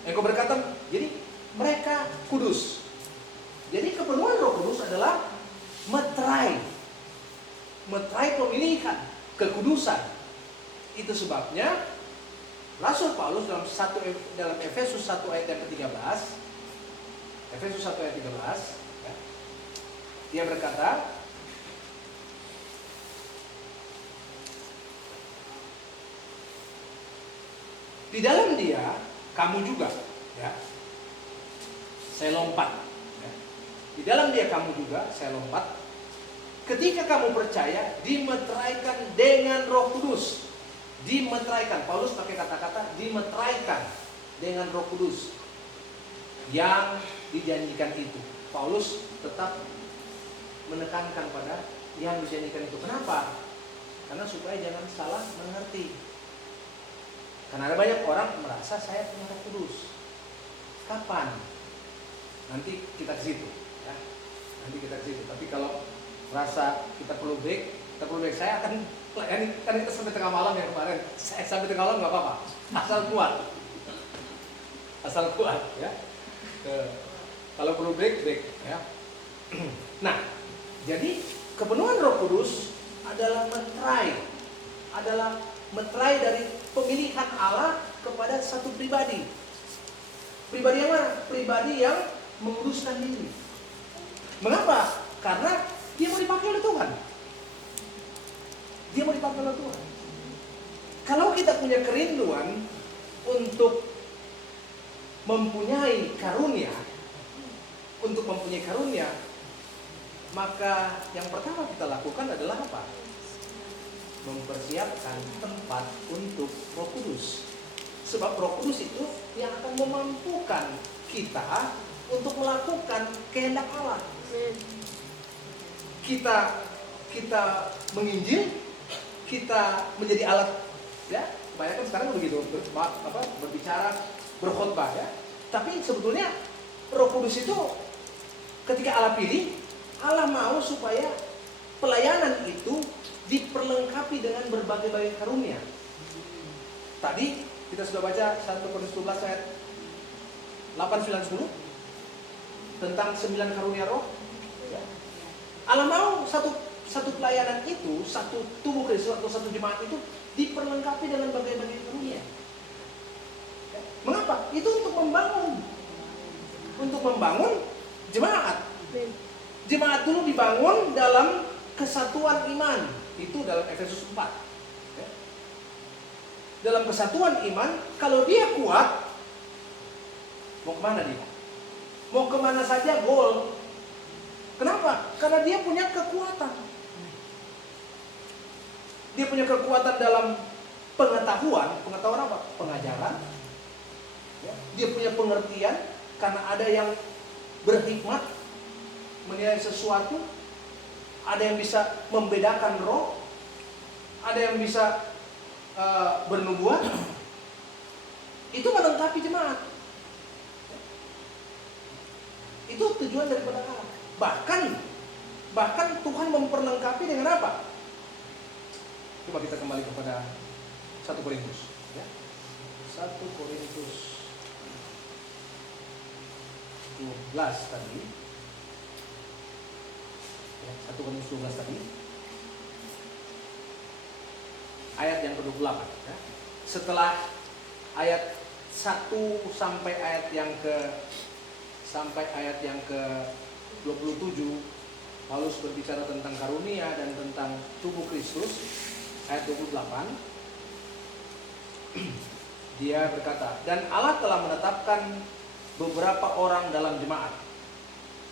Engkau berkata, jadi mereka kudus. Jadi kepenuhan Roh Kudus adalah meterai pemilihan, kekudusan. Itu sebabnya Rasul Paulus dalam Efesus 1 ayat yang ke-13, Efesus 1 ayat 13, ya, dia berkata, di dalam Dia kamu juga, ya, saya lompat, ya, di dalam Dia kamu juga, saya lompat, ketika kamu percaya, dimeteraikan dengan Roh Kudus. Dimeteraikan, Paulus pakai kata-kata dimeteraikan dengan Roh Kudus yang dijanjikan itu. Paulus tetap menekankan pada yang dijanjikan itu. Kenapa? Karena supaya jangan salah mengerti. Karena ada banyak orang merasa saya punya Roh Kudus. Kapan? Nanti kita ke situ, ya. Nanti kita ke situ. Tapi kalau rasa kita perlu break, saya akan kan kita sampai tengah malam ya kemarin. Saya sampai tengah malam nggak apa-apa, asal kuat, ya. Kalau perlu break, ya. Nah, jadi kepenuhan Roh Kudus adalah meterai dari pemilihan Allah kepada satu pribadi. Pribadi yang mana? Pribadi yang menguduskan diri. Mengapa? Karena dia mau dipakai oleh Tuhan. Dia mau dipakai oleh Tuhan. Kalau kita punya kerinduan untuk mempunyai karunia, maka yang pertama kita lakukan adalah apa? Mempersiapkan tempat untuk Roh Kudus. Sebab Roh Kudus itu yang akan memampukan kita untuk melakukan kehendak Allah. Kita menginjil, kita menjadi alat, ya. Kebanyakan sekarang begitu, berbicara, berkhotbah, ya. Tapi sebetulnya Roh Kudus itu ketika Allah pilih, Allah mau supaya pelayanan itu diperlengkapi dengan berbagai-bagai karunia. Tadi kita sudah baca 1 Korintus 12 ayat 8, 9, 10 tentang 9 karunia roh. Ya. Allah mau satu pelayanan itu, satu tubuh Kristus atau satu jemaat itu diperlengkapi dengan berbagai-bagai karunia. Ya. Mengapa? Itu untuk membangun jemaat. Jemaat dulu dibangun dalam kesatuan iman. Itu dalam Efesus 4. Ya. Dalam kesatuan iman, kalau dia kuat, mau kemana dia? Mau kemana saja gol. Kenapa? Karena dia punya kekuatan. Dia punya kekuatan dalam pengetahuan apa? Pengajaran. Ya. Dia punya pengertian, karena ada yang berhikmat menilai sesuatu, ada yang bisa membedakan roh, ada yang bisa bernubuat. Itu melengkapi jemaat. Itu tujuan daripada Allah. Bahkan Tuhan memperlengkapi dengan apa? Coba kita kembali kepada 1 Korintus, ya. 1 Korintus 12 tadi. Ya, 1 Korintus 12 tadi. Ayat yang ke-28, ya. Setelah ayat 1 sampai ayat yang ke sampai ayat yang ke-27, Paulus berbicara tentang karunia dan tentang tubuh Kristus. Ayat 28, dia berkata, dan Allah telah menetapkan beberapa orang dalam jemaat.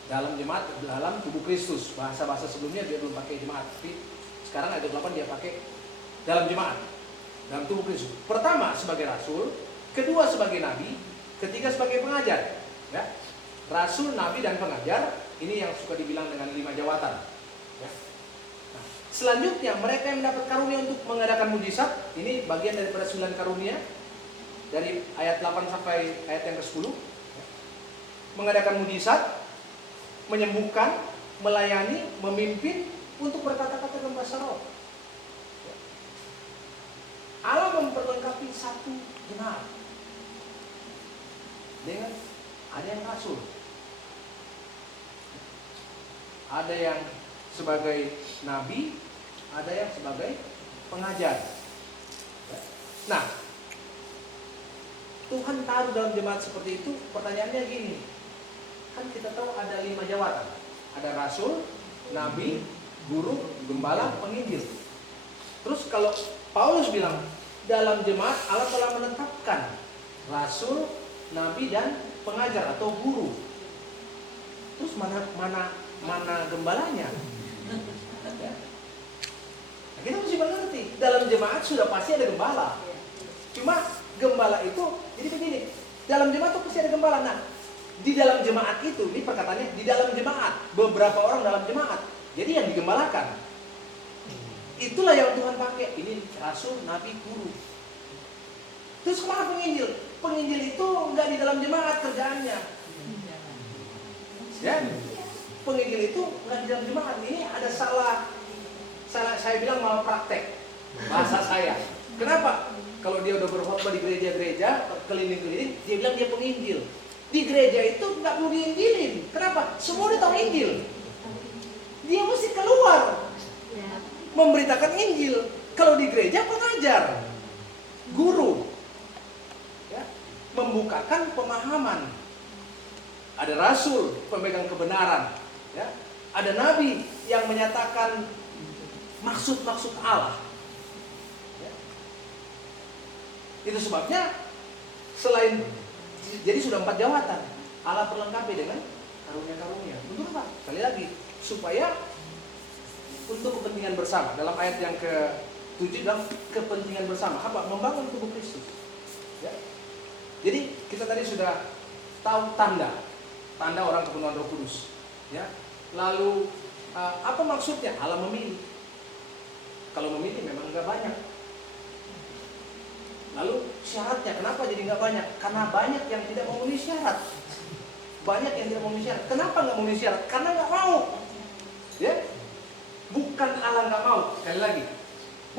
Dalam tubuh Kristus. Bahasa-bahasa sebelumnya dia belum pakai jemaat, tapi sekarang ayat 28 dia pakai dalam jemaat, dalam tubuh Kristus. Pertama sebagai rasul, kedua sebagai nabi, ketiga sebagai pengajar. Ya. Rasul, nabi, dan pengajar. Ini yang suka dibilang dengan 5 jawatan. Ya. Nah, selanjutnya mereka yang mendapat karunia untuk mengadakan mujizat. Ini bagian daripada 9 karunia. Dari ayat 8 sampai ayat yang ke-10. Ya. Mengadakan mujizat, menyembuhkan, melayani, memimpin, untuk berkata-kata dalam bahasa roh. Ya. Allah memperlengkapi satu jemaat dengan ada yang rasul, ada yang sebagai nabi, ada yang sebagai pengajar. Nah, Tuhan taruh dalam jemaat seperti itu. Pertanyaannya gini, kan kita tahu ada 5 jawatan. Ada rasul, nabi, guru, gembala, penginjil. Terus kalau Paulus bilang dalam jemaat Allah telah menetapkan rasul, nabi, dan pengajar atau guru. Terus mana gembalanya? Ya. Nah, kita mesti mengerti, dalam jemaat sudah pasti ada gembala. Cuma gembala itu, jadi begini, dalam jemaat itu pasti ada gembala. Nah, di dalam jemaat itu, ini perkataannya di dalam jemaat, beberapa orang dalam jemaat. Jadi yang digembalakan, itulah yang Tuhan pakai. Ini rasul, nabi, guru. Terus kemana penginjil? Penginjil itu nggak di dalam jemaat kerjaannya. Ya, penginjil itu nggak di dalam jemaat. Ini ada salah saya bilang malah praktek bahasa saya. Kenapa? Kalau dia udah berkhotbah di gereja-gereja, keliling-keliling, dia bilang dia penginjil. Di gereja itu nggak perlu diinjilin. Kenapa? Semua udah tahu Injil. Dia mesti keluar memberitakan Injil. Kalau di gereja pengajar, guru, ya, membukakan pemahaman. Ada rasul, pemegang kebenaran, ya. Ada nabi yang menyatakan maksud-maksud Allah. Ya. Itu sebabnya selain, jadi sudah 4 jawatan. Allah perlengkapi dengan karunia-karunia. Untuk apa? Sekali lagi, supaya untuk kepentingan bersama. Dalam ayat yang ke-7 dalam kepentingan bersama. Apa? Membangun tubuh Kristus. Ya. Jadi kita tadi sudah tahu tanda orang kepenuhan Roh Kudus. Ya. Lalu apa maksudnya? Allah memilih. Kalau memilih memang nggak banyak. Lalu syaratnya kenapa jadi nggak banyak? Karena banyak yang tidak memenuhi syarat. Banyak yang tidak memenuhi syarat. Kenapa nggak memenuhi syarat? Karena nggak mau. Ya, bukan Allah nggak mau. Sekali lagi,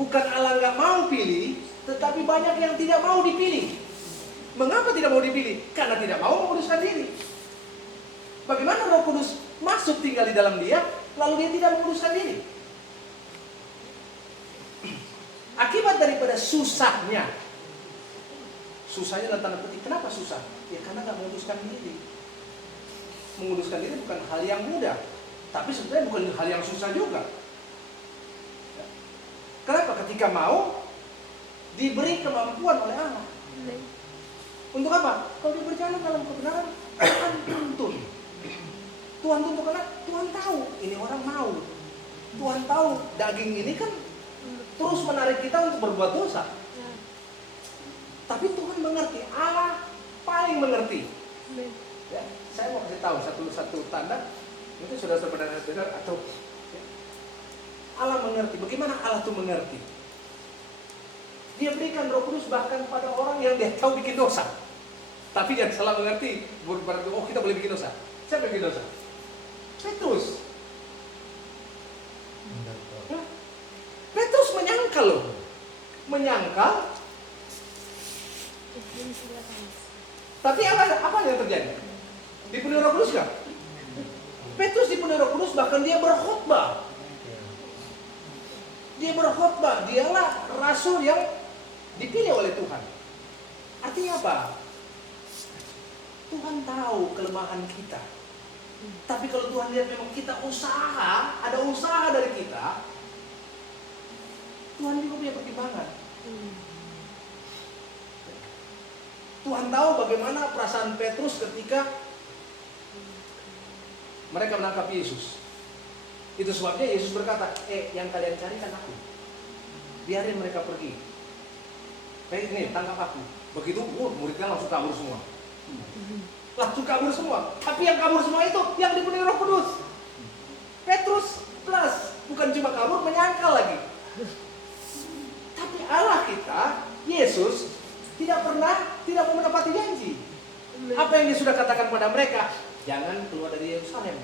bukan Allah nggak mau pilih, tetapi banyak yang tidak mau dipilih. Mengapa tidak mau dipilih? Karena tidak mau menguduskan diri. Bagaimana Roh Kudus masuk tinggal di dalam dia, lalu dia tidak menguduskan diri? Akibat daripada susahnya dalam tanda petik. Kenapa susah? Ya karena nggak menguduskan diri. Menguduskan diri bukan hal yang mudah, tapi sebenarnya bukan hal yang susah juga. Kenapa? Ketika mau, diberi kemampuan oleh Allah. Untuk apa? Kalau dia berjalan dalam kebenaran, Tuhan tuntun. Tuhan tuntun karena Tuhan tahu ini orang mau. Tuhan tahu daging ini kan terus menarik kita untuk berbuat dosa. Tapi Tuhan mengerti, Allah paling mengerti. Ya, saya mau kasih tahu satu tanda, mungkin sudah benar atau ya, Allah mengerti. Bagaimana Allah tuh mengerti? Dia berikan Roh Kudus bahkan pada orang yang dia tahu bikin dosa, tapi dia salah mengerti. Oh, kita boleh bikin dosa. Siapa yang bikin dosa? Petrus. Ya. Petrus menyangkal loh, menyangkal. Tapi apa yang terjadi? Dipenuhi Roh Kudus kan? Petrus dipenuhi Roh Kudus, bahkan dia berkhotbah. Dia berkhotbah, dialah rasul yang dipilih oleh Tuhan. Artinya apa? Tuhan tahu kelemahan kita. Tapi kalau Tuhan lihat memang kita usaha, ada usaha dari kita, Tuhan juga punya pertimbangan. Tuhan tahu bagaimana perasaan Petrus ketika mereka menangkap Yesus. Itu sebabnya Yesus berkata, yang kalian cari kan aku. Biarin mereka pergi. Ini, tangkap aku. Begitu, muridnya langsung kabur semua. Langsung kabur semua. Tapi yang kabur semua itu yang dipenuhi Roh Kudus. Petrus plus, bukan cuma kabur, menyangkal lagi. Tapi Allah kita, Yesus, tidak mau menepati janji. Apa yang Dia sudah katakan pada mereka? Jangan keluar dari Yerusalem.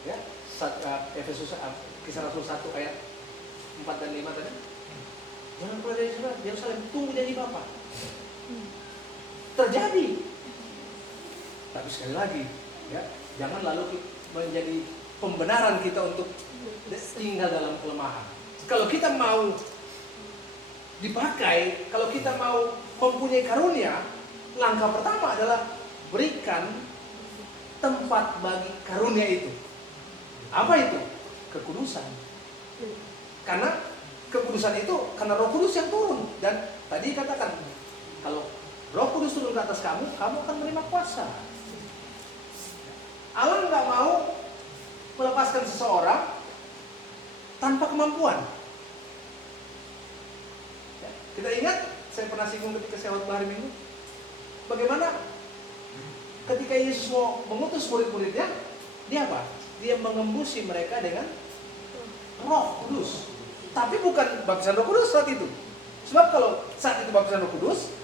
Ya, Efesus Kisah Rasul 1 ayat 4 dan 5 tadi. Jangan keluar dari Yerusalem, tunggu janji Bapa. Terjadi. Tapi sekali lagi, ya, jangan lalu menjadi pembenaran kita untuk tinggal dalam kelemahan. Kalau kita mau dipakai, kalau kita mau mempunyai karunia, langkah pertama adalah berikan tempat bagi karunia itu. Apa itu? Kekudusan. Karena kekudusan itu karena Roh Kudus yang turun. Dan tadi katakan, kalau Roh Kudus turun ke atas kamu, kamu akan menerima kuasa. Allah nggak mau melepaskan seseorang tanpa kemampuan. Ya, kita ingat, saya pernah singgung ketika saya waktu hari Minggu, bagaimana ketika Yesus mau mengutus murid-muridnya, Dia apa? Dia mengembusi mereka dengan Roh Kudus. Tapi bukan baptisan Roh Kudus saat itu. Sebab kalau saat itu baptisan Roh Kudus,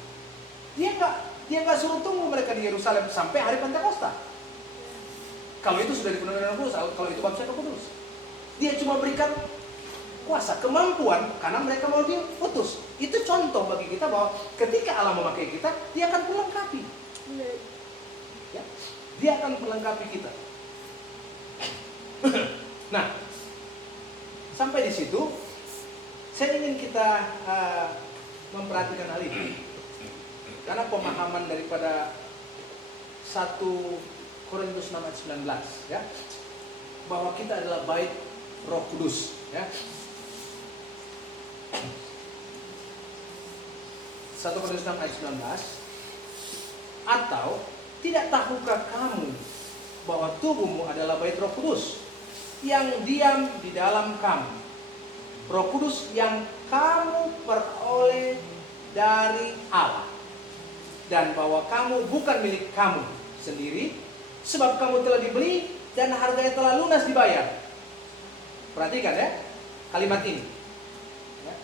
Dia nggak suruh tunggu mereka di Yerusalem sampai hari Pentakosta. Kalau itu sudah dipenuhi dengan Roh Kudus, kalau itu baptisan Roh Kudus, Dia cuma berikan kuasa, kemampuan karena mereka mau diutus. Itu contoh bagi kita bahwa ketika Allah memakai kita, Dia akan melengkapi. Ya, Dia akan melengkapi kita. Nah, sampai di situ, saya ingin kita memperhatikan hal ini. Karena pemahaman daripada 1 Korintus 6 ayat 19, ya, bahwa kita adalah bait Roh Kudus, ya. 1 Korintus 6 ayat 19, atau tidak tahukah kamu bahwa tubuhmu adalah bait Roh Kudus yang diam di dalam kamu, Roh Kudus yang kamu peroleh dari Allah, dan bahwa kamu bukan milik kamu sendiri, sebab kamu telah dibeli dan harganya telah lunas dibayar. Perhatikan ya kalimat ini. Ya.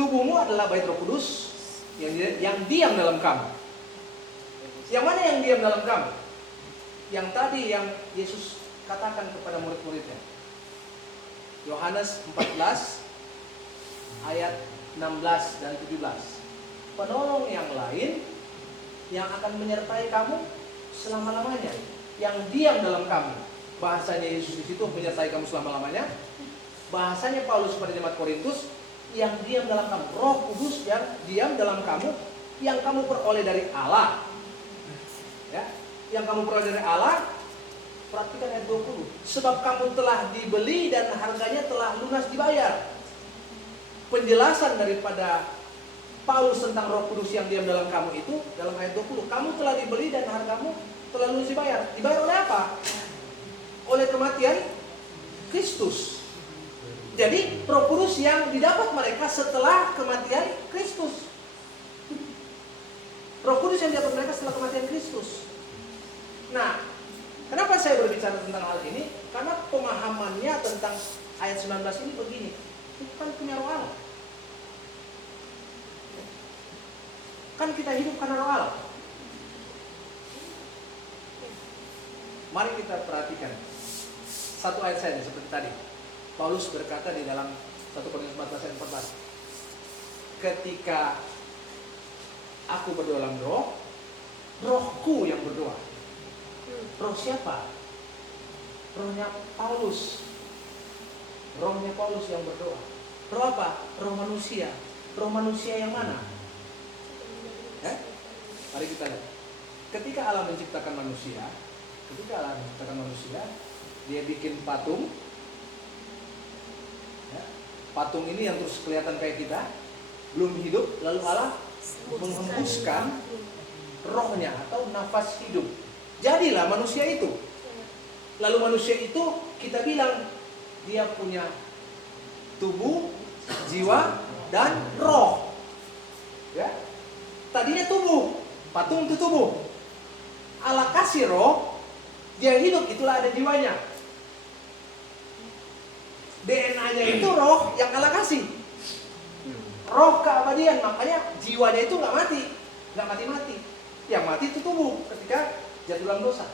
Tubuhmu adalah bait Roh Kudus yang diam dalam kamu. Yang mana yang diam dalam kamu? Yang tadi yang Yesus katakan kepada murid-muridnya. Yohanes 14 ayat 16 dan 17. Penolong yang lain yang akan menyertai kamu selama-lamanya, yang diam dalam kamu. Bahasanya Yesus di situ menyertai kamu selama-lamanya. Bahasanya Paulus pada jemaat Korintus, yang diam dalam kamu, Roh Kudus yang diam dalam kamu, yang kamu peroleh dari Allah. Ya, yang kamu peroleh dari Allah. Perhatikan ayat 20. Sebab kamu telah dibeli dan harganya telah lunas dibayar. Penjelasan daripada Paulus tentang Roh Kudus yang diam dalam kamu itu dalam ayat 20. Kamu telah dibeli dan hargamu telah lunas dibayar. Dibayar oleh apa? Oleh kematian Kristus. Jadi Roh Kudus yang didapat mereka setelah kematian Kristus. Roh Kudus yang didapat mereka setelah kematian Kristus. Nah, kenapa saya berbicara tentang hal ini? Karena pemahamannya tentang ayat 19 ini begini. Bukan punya Roh Allah. Kan kita hidup karena Roh Allah. Mari kita perhatikan satu ayat saja seperti tadi. Paulus berkata di dalam 1 Korintus 14 ayat 14. Ketika aku berdoa dalam roh, rohku yang berdoa. Roh siapa? Rohnya Paulus. Rohnya Paulus yang berdoa. Roh apa? Roh manusia. Roh manusia yang mana? Mari kita lihat. ketika Allah menciptakan manusia, dia bikin patung. Ya, patung ini yang terus kelihatan kayak kita, belum hidup, lalu Allah menghembuskan rohnya atau nafas hidup. Jadilah manusia itu. Lalu manusia itu kita bilang dia punya tubuh, jiwa, dan roh. Ya. Tadinya tubuh, patung itu tubuh. Allah kasih roh, dia hidup, itulah ada jiwanya. DNA-nya itu roh yang Allah kasih. Roh keabadian, makanya jiwanya itu nggak mati. Yang mati itu tubuh ketika jatuh dalam dosa.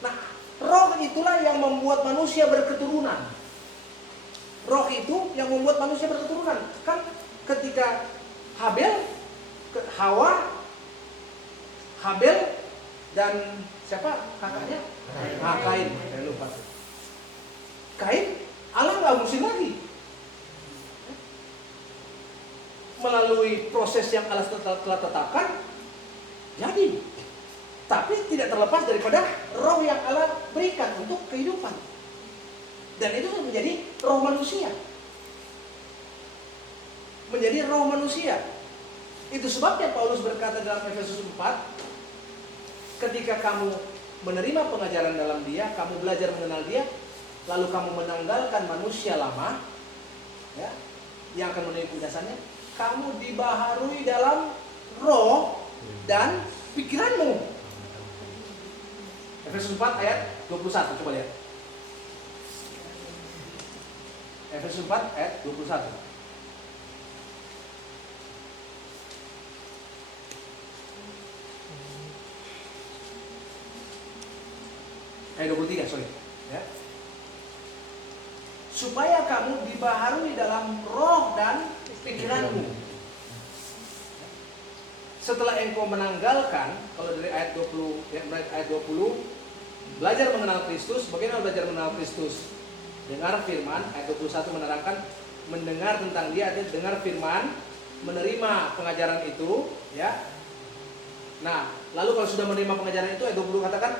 Nah, roh itulah yang membuat manusia berketurunan. Roh itu yang membuat manusia berketurunan. Kan ketika Habel dan siapa kakaknya? Kain. Saya lupa. Kain, Allah nggak musim lagi. Melalui proses yang Allah telah tetapkan, jadi. Tapi tidak terlepas daripada roh yang Allah berikan untuk kehidupan. Dan itu menjadi roh manusia. Menjadi roh manusia. Itu sebabnya Paulus berkata dalam Efesus 4, ketika kamu menerima pengajaran dalam dia, kamu belajar mengenal dia, lalu kamu menanggalkan manusia lama, ya, yang akan menemui dasarnya, kamu dibaharui dalam roh dan pikiranmu. Efesus 4 ayat 21, coba lihat. Efesus 4 ayat 21. Ayat 23, sorry. Ya. Supaya kamu dibaharui dalam roh dan pikiranmu. Setelah engkau menanggalkan, kalau dari ayat 20, belajar mengenal Kristus. Bagaimana belajar mengenal Kristus? Dengar firman. Ayat 21 menerangkan mendengar tentang dia, artinya dengar firman, menerima pengajaran itu, ya. Nah, lalu kalau sudah menerima pengajaran itu, ayat 20 katakan,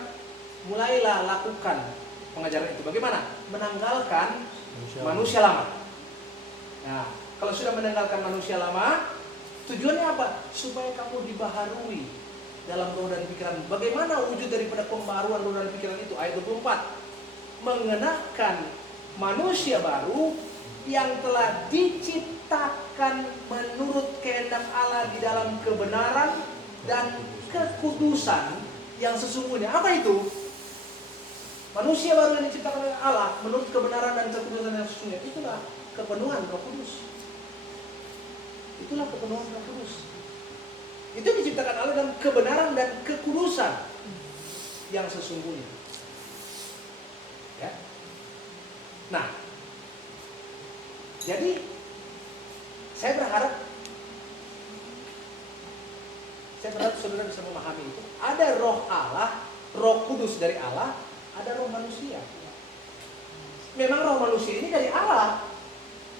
mulailah lakukan pengajaran itu. Bagaimana? Menanggalkan manusia lama. Nah, kalau sudah menanggalkan manusia lama, tujuannya apa? Supaya kamu dibaharui dalam roh dan pikiran. Bagaimana wujud daripada pembaharuan roh dan pikiran itu? Ayat 24. Mengenakan manusia baru yang telah diciptakan menurut kehendak Allah di dalam kebenaran dan kekudusan yang sesungguhnya. Apa itu? Manusia baru yang diciptakan oleh Allah menurut kebenaran dan kekudusan yang sesungguhnya. Itulah kepenuhan Roh Kudus. Itulah kepenuhan Roh Kudus. Itu diciptakan Allah dalam kebenaran dan kekudusan yang sesungguhnya. Ya. Nah, jadi saya berharap saudara bisa memahami itu. Ada roh Allah, roh kudus dari Allah, ada roh manusia. Memang roh manusia ini dari Allah.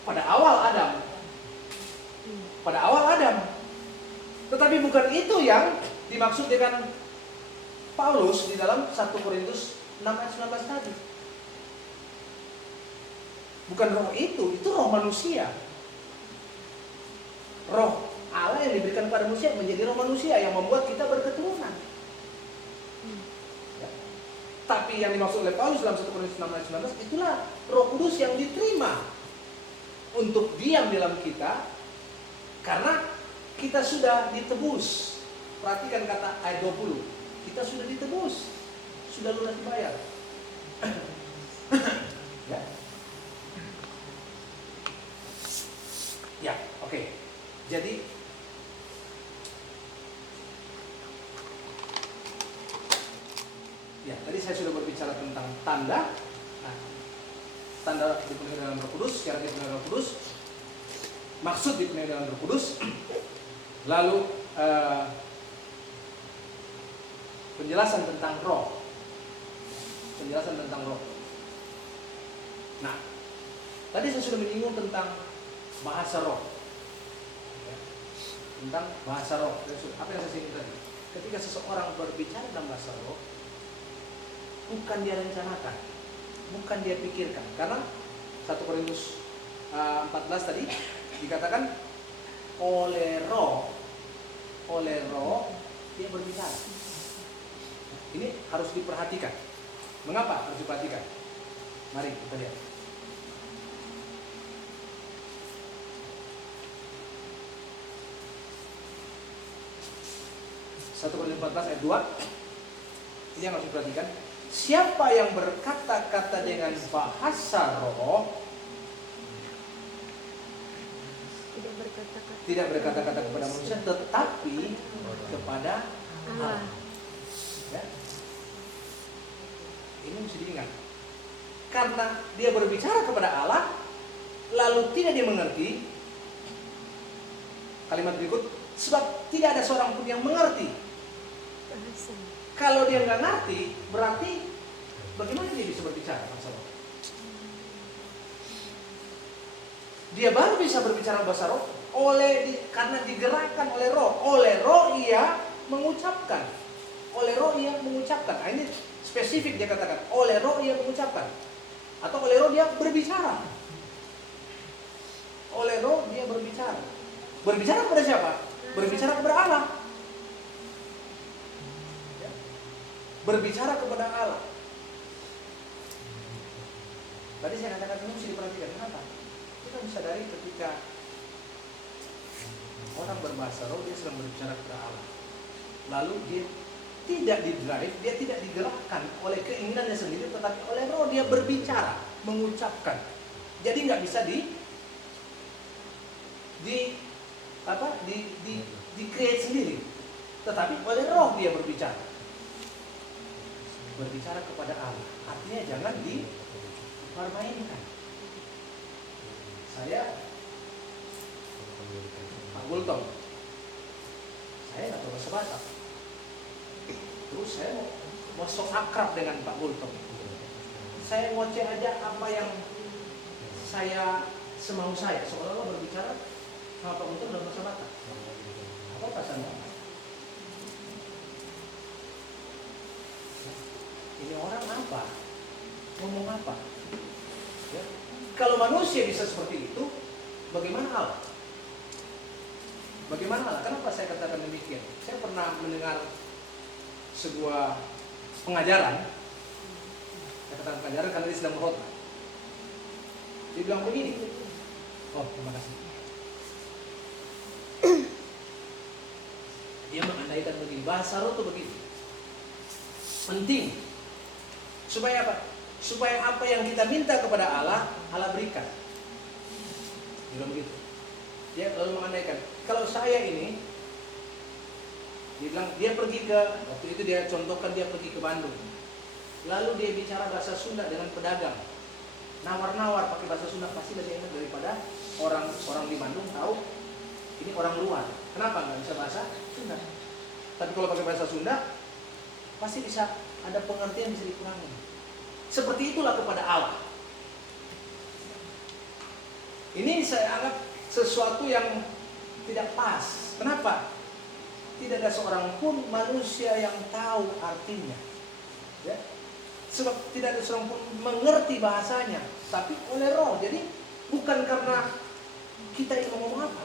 Pada awal Adam. Tetapi bukan itu yang dimaksud dengan Paulus di dalam 1 Korintus 6 ayat 19 tadi. Bukan roh itu roh manusia. Roh Allah yang diberikan kepada manusia menjadi roh manusia yang membuat kita berketurunan. Ya. Tapi yang dimaksud oleh Paulus dalam 1 Korintus 6 ayat 19, itulah Roh Kudus yang diterima untuk diam dalam kita karena kita sudah ditebus. Perhatikan kata ayat 20. Kita sudah ditebus. Sudah lunas dibayar. Ya. Ya, oke. Jadi ya, tadi saya sudah berbicara tentang tanda. Nah, tanda dipenuhi dalam Roh Kudus, syarat dipenuhi dalam Roh Kudus, maksud dipenuhi dalam Roh Kudus. Lalu penjelasan tentang roh. Nah, tadi saya sudah menyinggung tentang bahasa roh. Ya. Tentang bahasa roh. Apa yang saya singgung tadi? ketika seseorang berbicara dalam bahasa roh, bukan dia rencanakan, bukan dia pikirkan. Karena 1 Korintus 14 tadi dikatakan oleh roh dia berbicara. Ini harus diperhatikan. Mengapa harus diperhatikan? Mari kita lihat. 1 Korintus 14 ayat 2. Ini yang harus diperhatikan. Siapa yang berkata-kata dengan bahasa roh tidak berkata-kata kepada manusia, tetapi kepada Allah. Ya. Ini mesti diingat. Karena dia berbicara kepada Allah, lalu tidak dia mengerti. Kalimat berikut, sebab tidak ada seorang pun yang mengerti. Kalau dia nggak ngerti, berarti bagaimana dia bisa berbicara bahasa roh? Dia baru bisa berbicara bahasa roh karena digerakkan oleh roh. Oleh roh ia mengucapkan. Oleh roh ia mengucapkan. Nah, ini spesifik dia katakan. Oleh roh ia mengucapkan. Atau oleh roh dia berbicara. Oleh roh dia berbicara. Berbicara kepada siapa? Berbicara kepada Allah. Ya. Berbicara kepada Allah. Tadi saya katakan ini mesti diperhatikan. Kenapa? Kita bisa dari ketika orang berbahasa roh, dia sedang berbicara kepada Allah. Lalu dia tidak didrive, dia tidak digerakkan oleh keinginannya sendiri, tetapi oleh roh dia berbicara, mengucapkan. Jadi nggak bisa di create sendiri, tetapi oleh roh dia berbicara. Berbicara kepada Allah, artinya jangan dipermainkan. Saya Pak Gultom, saya nggak tahu bahasa Batak. Terus saya mau sok akrab dengan Pak Gultom. Saya ngoceh aja apa yang saya semau saya, seolah-olah berbicara sama Pak Gultom dalam bahasa Batak. Apa pasannya? Ini orang apa? Ngomong apa? Ya. Kalau manusia bisa seperti itu, bagaimana Allah? Bagaimana Allah? Kenapa saya katakan demikian? Saya pernah mendengar sebuah pengajaran. Saya katakan pengajaran karena dia sedang berkhotbah. Dia bilang begini. Oh, terima kasih. Dia mengandaikan begini. Bahasa roh itu begini. Penting. Supaya apa? Supaya apa yang kita minta kepada Allah, Allah berikan. Dia bilang begitu. Dia lalu mengandaikan, kalau saya ini, dia bilang, dia pergi ke, waktu itu dia contohkan dia pergi ke Bandung. Lalu dia bicara bahasa Sunda dengan pedagang. Nawar-nawar pakai bahasa Sunda, pasti lebih enak daripada orang di Bandung tahu ini orang luar. Kenapa nggak bisa bahasa Sunda? Tapi kalau pakai bahasa Sunda, pasti bisa ada pengertian bisa dikurangi. Seperti itulah kepada Allah. Ini saya anggap sesuatu yang tidak pas. Kenapa? Tidak ada seorang pun manusia yang tahu artinya. Ya? Sebab tidak ada seorang pun mengerti bahasanya, tapi oleh roh. Jadi bukan karena kita ingin ngomong apa.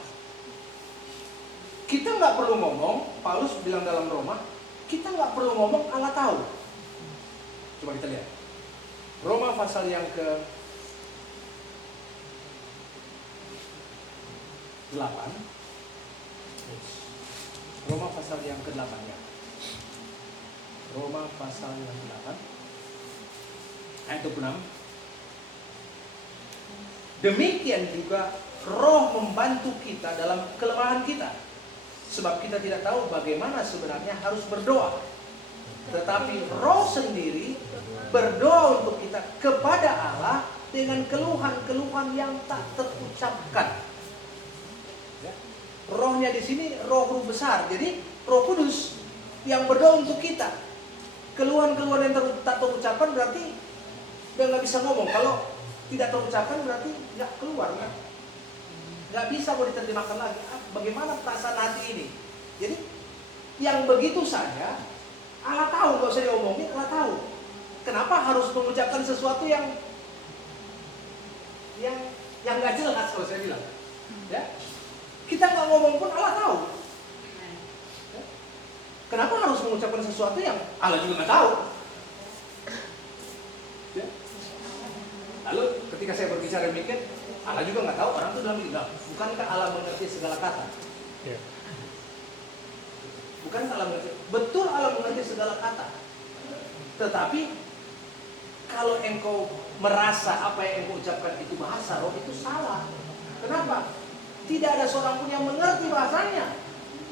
Kita nggak perlu ngomong. Paulus bilang dalam Roma, kita nggak perlu ngomong, Allah tahu. Coba kita lihat Roma pasal yang ke 8. Roma pasal yang ke-8 ya. Roma pasal yang ke-8 ayat 26. Demikian juga roh membantu kita dalam kelemahan kita. Sebab kita tidak tahu bagaimana sebenarnya harus berdoa. Tetapi roh sendiri berdoa untuk kita kepada Allah dengan keluhan-keluhan yang tak terucapkan. Rohnya di sini roh besar. Jadi Roh Kudus yang berdoa untuk kita. Keluhan-keluhan yang tak terucapkan berarti dia nggak bisa ngomong. Kalau tidak terucapkan berarti nggak keluar, nggak bisa mau diterjemahkan lagi. Bagaimana perasaan hati ini? Jadi yang begitu saja Allah tahu, nggak usah diomongin, Allah tahu. Kenapa harus mengucapkan sesuatu yang nggak jelas kalau saya bilang? Ya, kita nggak ngomong pun Allah tahu. Ya. Kenapa harus mengucapkan sesuatu yang Allah juga nggak tahu? Ya. Lalu ketika saya berbicara demikian, Allah juga nggak tahu, orang itu dalam bilang, bukankah Allah mengerti segala kata? Ya. Bukankah Allah mengerti? Betul Allah mengerti segala kata. Tetapi kalau engkau merasa apa yang engkau ucapkan itu bahasa roh, itu salah. Kenapa? Tidak ada seorang pun yang mengerti bahasanya.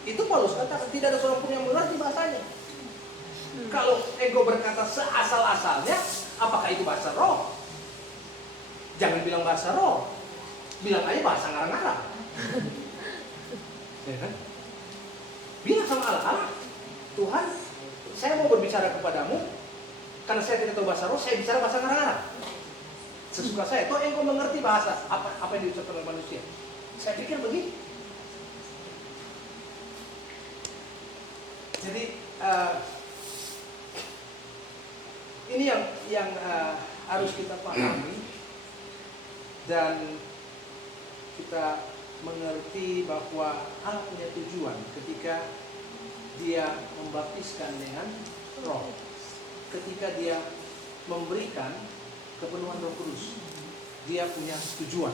Itu Paulus katakan, tidak ada seorang pun yang mengerti bahasanya. Kalau engkau berkata seasal-asalnya, apakah itu bahasa roh? Jangan bilang bahasa roh, bilang aja bahasa ngarang-ngarang. Ya kan? Bilang sama Allah, Tuhan, saya mau berbicara kepadamu, karena saya tidak tahu bahasa roh, saya bicara bahasa ngarang-ngarang. Sesuka saya, toh engkau mengerti bahasa apa yang diucapkan oleh manusia. Saya pikir begitu. Jadi ini yang harus kita pahami dan kita mengerti bahwa Allah punya tujuan ketika Dia membaptiskan dengan roh, ketika Dia memberikan kepenuhan Roh Kudus, Dia punya tujuan.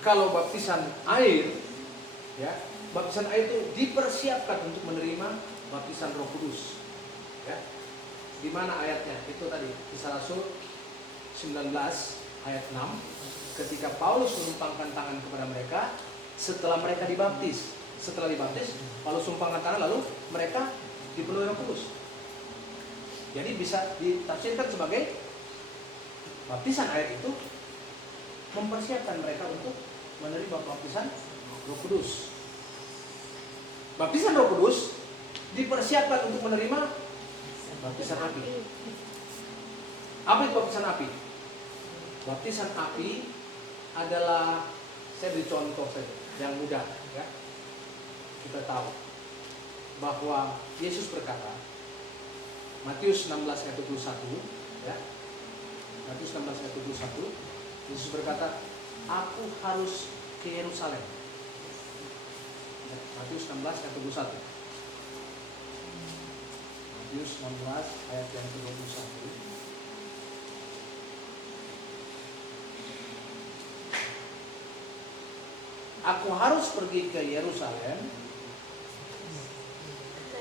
Kalau baptisan air, ya, baptisan air itu dipersiapkan untuk menerima baptisan Roh Kudus. Ya. Di mana ayatnya? Itu tadi Kisah Rasul 19 ayat 6. Ketika Paulus menumpangkan tangan kepada mereka setelah mereka dibaptis. Setelah dibaptis, Paulus menumpangkan tangan lalu mereka dipenuhi Roh Kudus. Jadi bisa ditafsirkan sebagai baptisan air itu mempersiapkan mereka untuk menerima baptisan Roh Kudus. Baptisan Roh Kudus dipersiapkan untuk menerima baptisan api. Apa itu baptisan api? Baptisan api adalah, saya beri contoh saja yang mudah, ya. Kita tahu bahwa Yesus berkata, Matius 16 ayat 21, ya. Matius 16 ayat 21, Yesus berkata, aku harus ke Yerusalem. Ya, Matius 16 ayat 21. Matius 16 ayat yang 21. Aku harus pergi ke Yerusalem,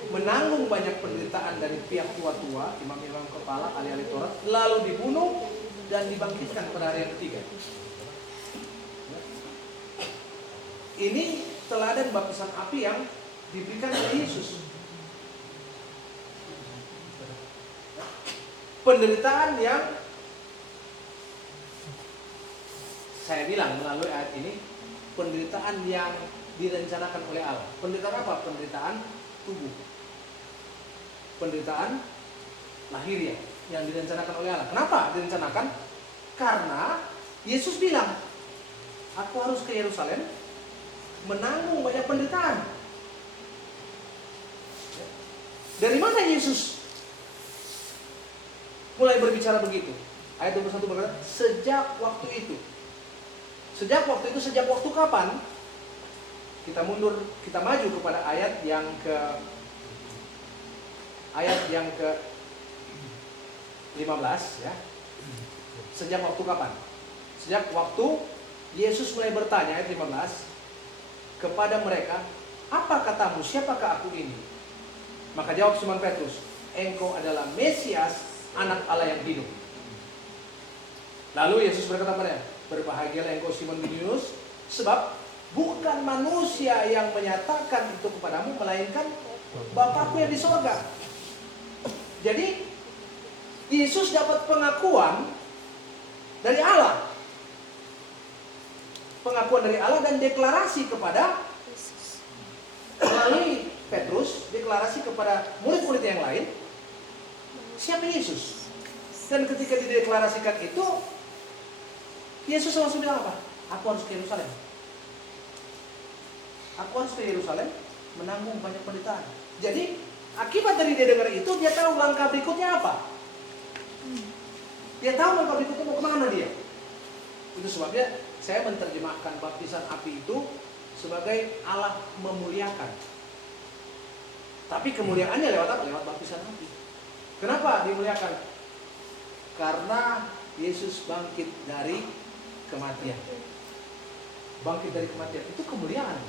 menanggung banyak penderitaan dari pihak tua-tua, imam-imam kepala, ahli-ahli Taurat, lalu dibunuh dan dibangkitkan pada hari yang ketiga. Ini teladan baptisan api yang diberikan oleh Yesus. Penderitaan yang saya bilang melalui ayat ini, penderitaan yang direncanakan oleh Allah. Penderitaan apa? Penderitaan tubuh. Penderitaan lahiriah yang direncanakan oleh Allah. Kenapa direncanakan? Karena Yesus bilang, aku harus ke Yerusalem, menanggung banyak penderitaan. Dari mana Yesus mulai berbicara begitu? Ayat 21 berkata, sejak waktu itu. Sejak waktu itu, sejak waktu kapan? Kita mundur, kita maju kepada ayat yang ke 15, ya. Sejak waktu kapan? Sejak waktu Yesus mulai bertanya, ayat 15, kepada mereka, apa katamu, siapakah aku ini? Maka jawab Simon Petrus, engkau adalah Mesias, anak Allah yang hidup. Lalu Yesus berkata kepadanya, berbahagialah engkau Simon bin Yunus, sebab bukan manusia yang menyatakan itu kepadamu, melainkan Bapakku yang di sorga. Jadi Yesus dapat pengakuan dari Allah, pengakuan dari Allah dan deklarasi kepada, melalui Petrus, deklarasi kepada murid-murid yang lain siapa Yesus. Dan ketika dideklarasikan itu, Yesus langsung bilang apa? Aku harus ke Yerusalem. Aku harus ke Yerusalem menanggung banyak penderitaan. Jadi akibat dari dia dengar itu, dia tahu langkah berikutnya apa. Dia tahu langkah berikutnya mau kemana dia. Itu sebabnya saya menerjemahkan baptisan api itu sebagai Allah memuliakan. Tapi kemuliaannya lewat apa? Lewat baptisan api. Kenapa dimuliakan? Karena Yesus bangkit dari kematian. Bangkit dari kematian itu kemuliaan.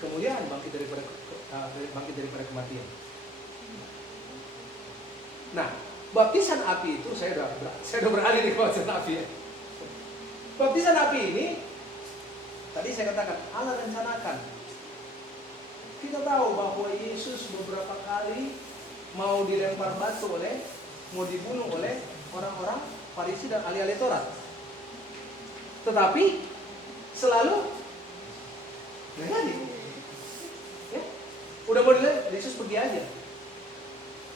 Kemuliaan bangkit daripada kematian. Nah, baptisan api itu saya udah beralih di baptisan api. Baptisan api ini tadi saya katakan Allah rencanakan. Kita tahu bahwa Yesus beberapa kali mau dilempar batu mau dibunuh oleh orang-orang Farisi dan ahli-ahli Taurat. Tetapi selalu nggak jadi. Ya? Udah mau dilihat, Yesus pergi aja.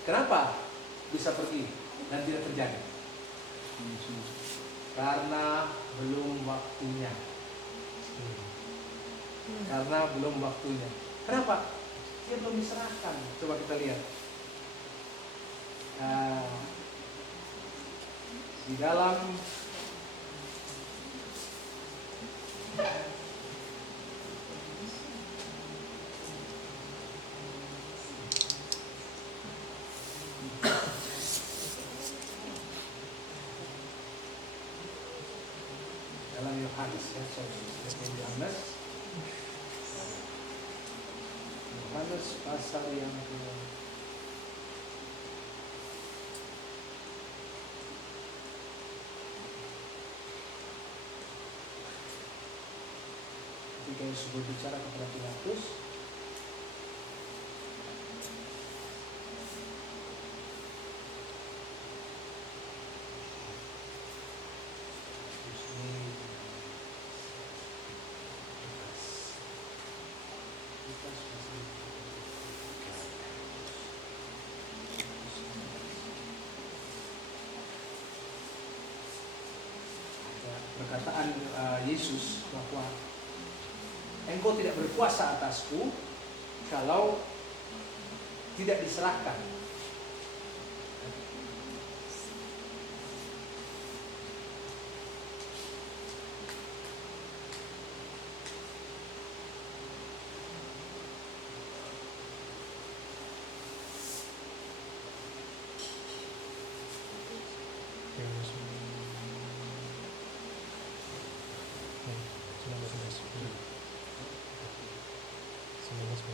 Kenapa bisa pergi dan tidak terjadi? Karena belum waktunya. Karena belum waktunya. Kenapa? Dia belum diserahkan. Coba kita lihat. Di dalam Yohanes, Yohanes pasal yang ketika Yesus berbicara kepada Pilatus, perkataan Yesus bahwa engkau tidak berkuasa atasku kalau tidak diserahkan.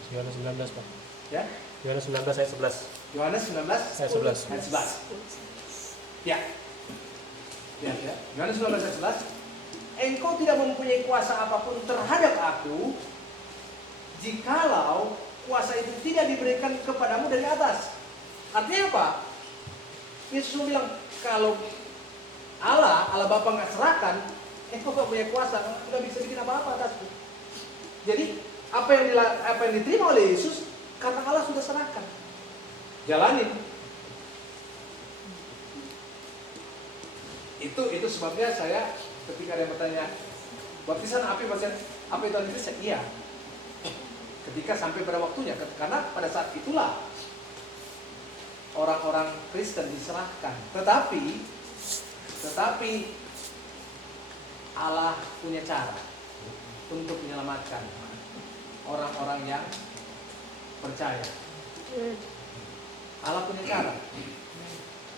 Yohanes 19, Pak. Ya? Yohanes 19 ayat 11. Yohanes 19 ayat 11. ayat 11. Ya. Ya. Yohanes 19 ayat 11. Engkau tidak mempunyai kuasa apapun terhadap aku jikalau kuasa itu tidak diberikan kepadamu dari atas. Artinya apa? Yesus bilang kalau Allah Bapa nggak serahkan, engkau nggak punya kuasa, nggak bisa bikin apa-apa atasku. Jadi apa yang diterima oleh Yesus karena Allah sudah serahkan. Jalanin. Itu sebabnya saya ketika ada yang bertanya baptisan api itu Indonesia, iya. Ketika sampai pada waktunya, karena pada saat itulah orang-orang Kristen diserahkan. Tetapi Allah punya cara untuk menyelamatkan orang-orang yang percaya. Allah punya cara.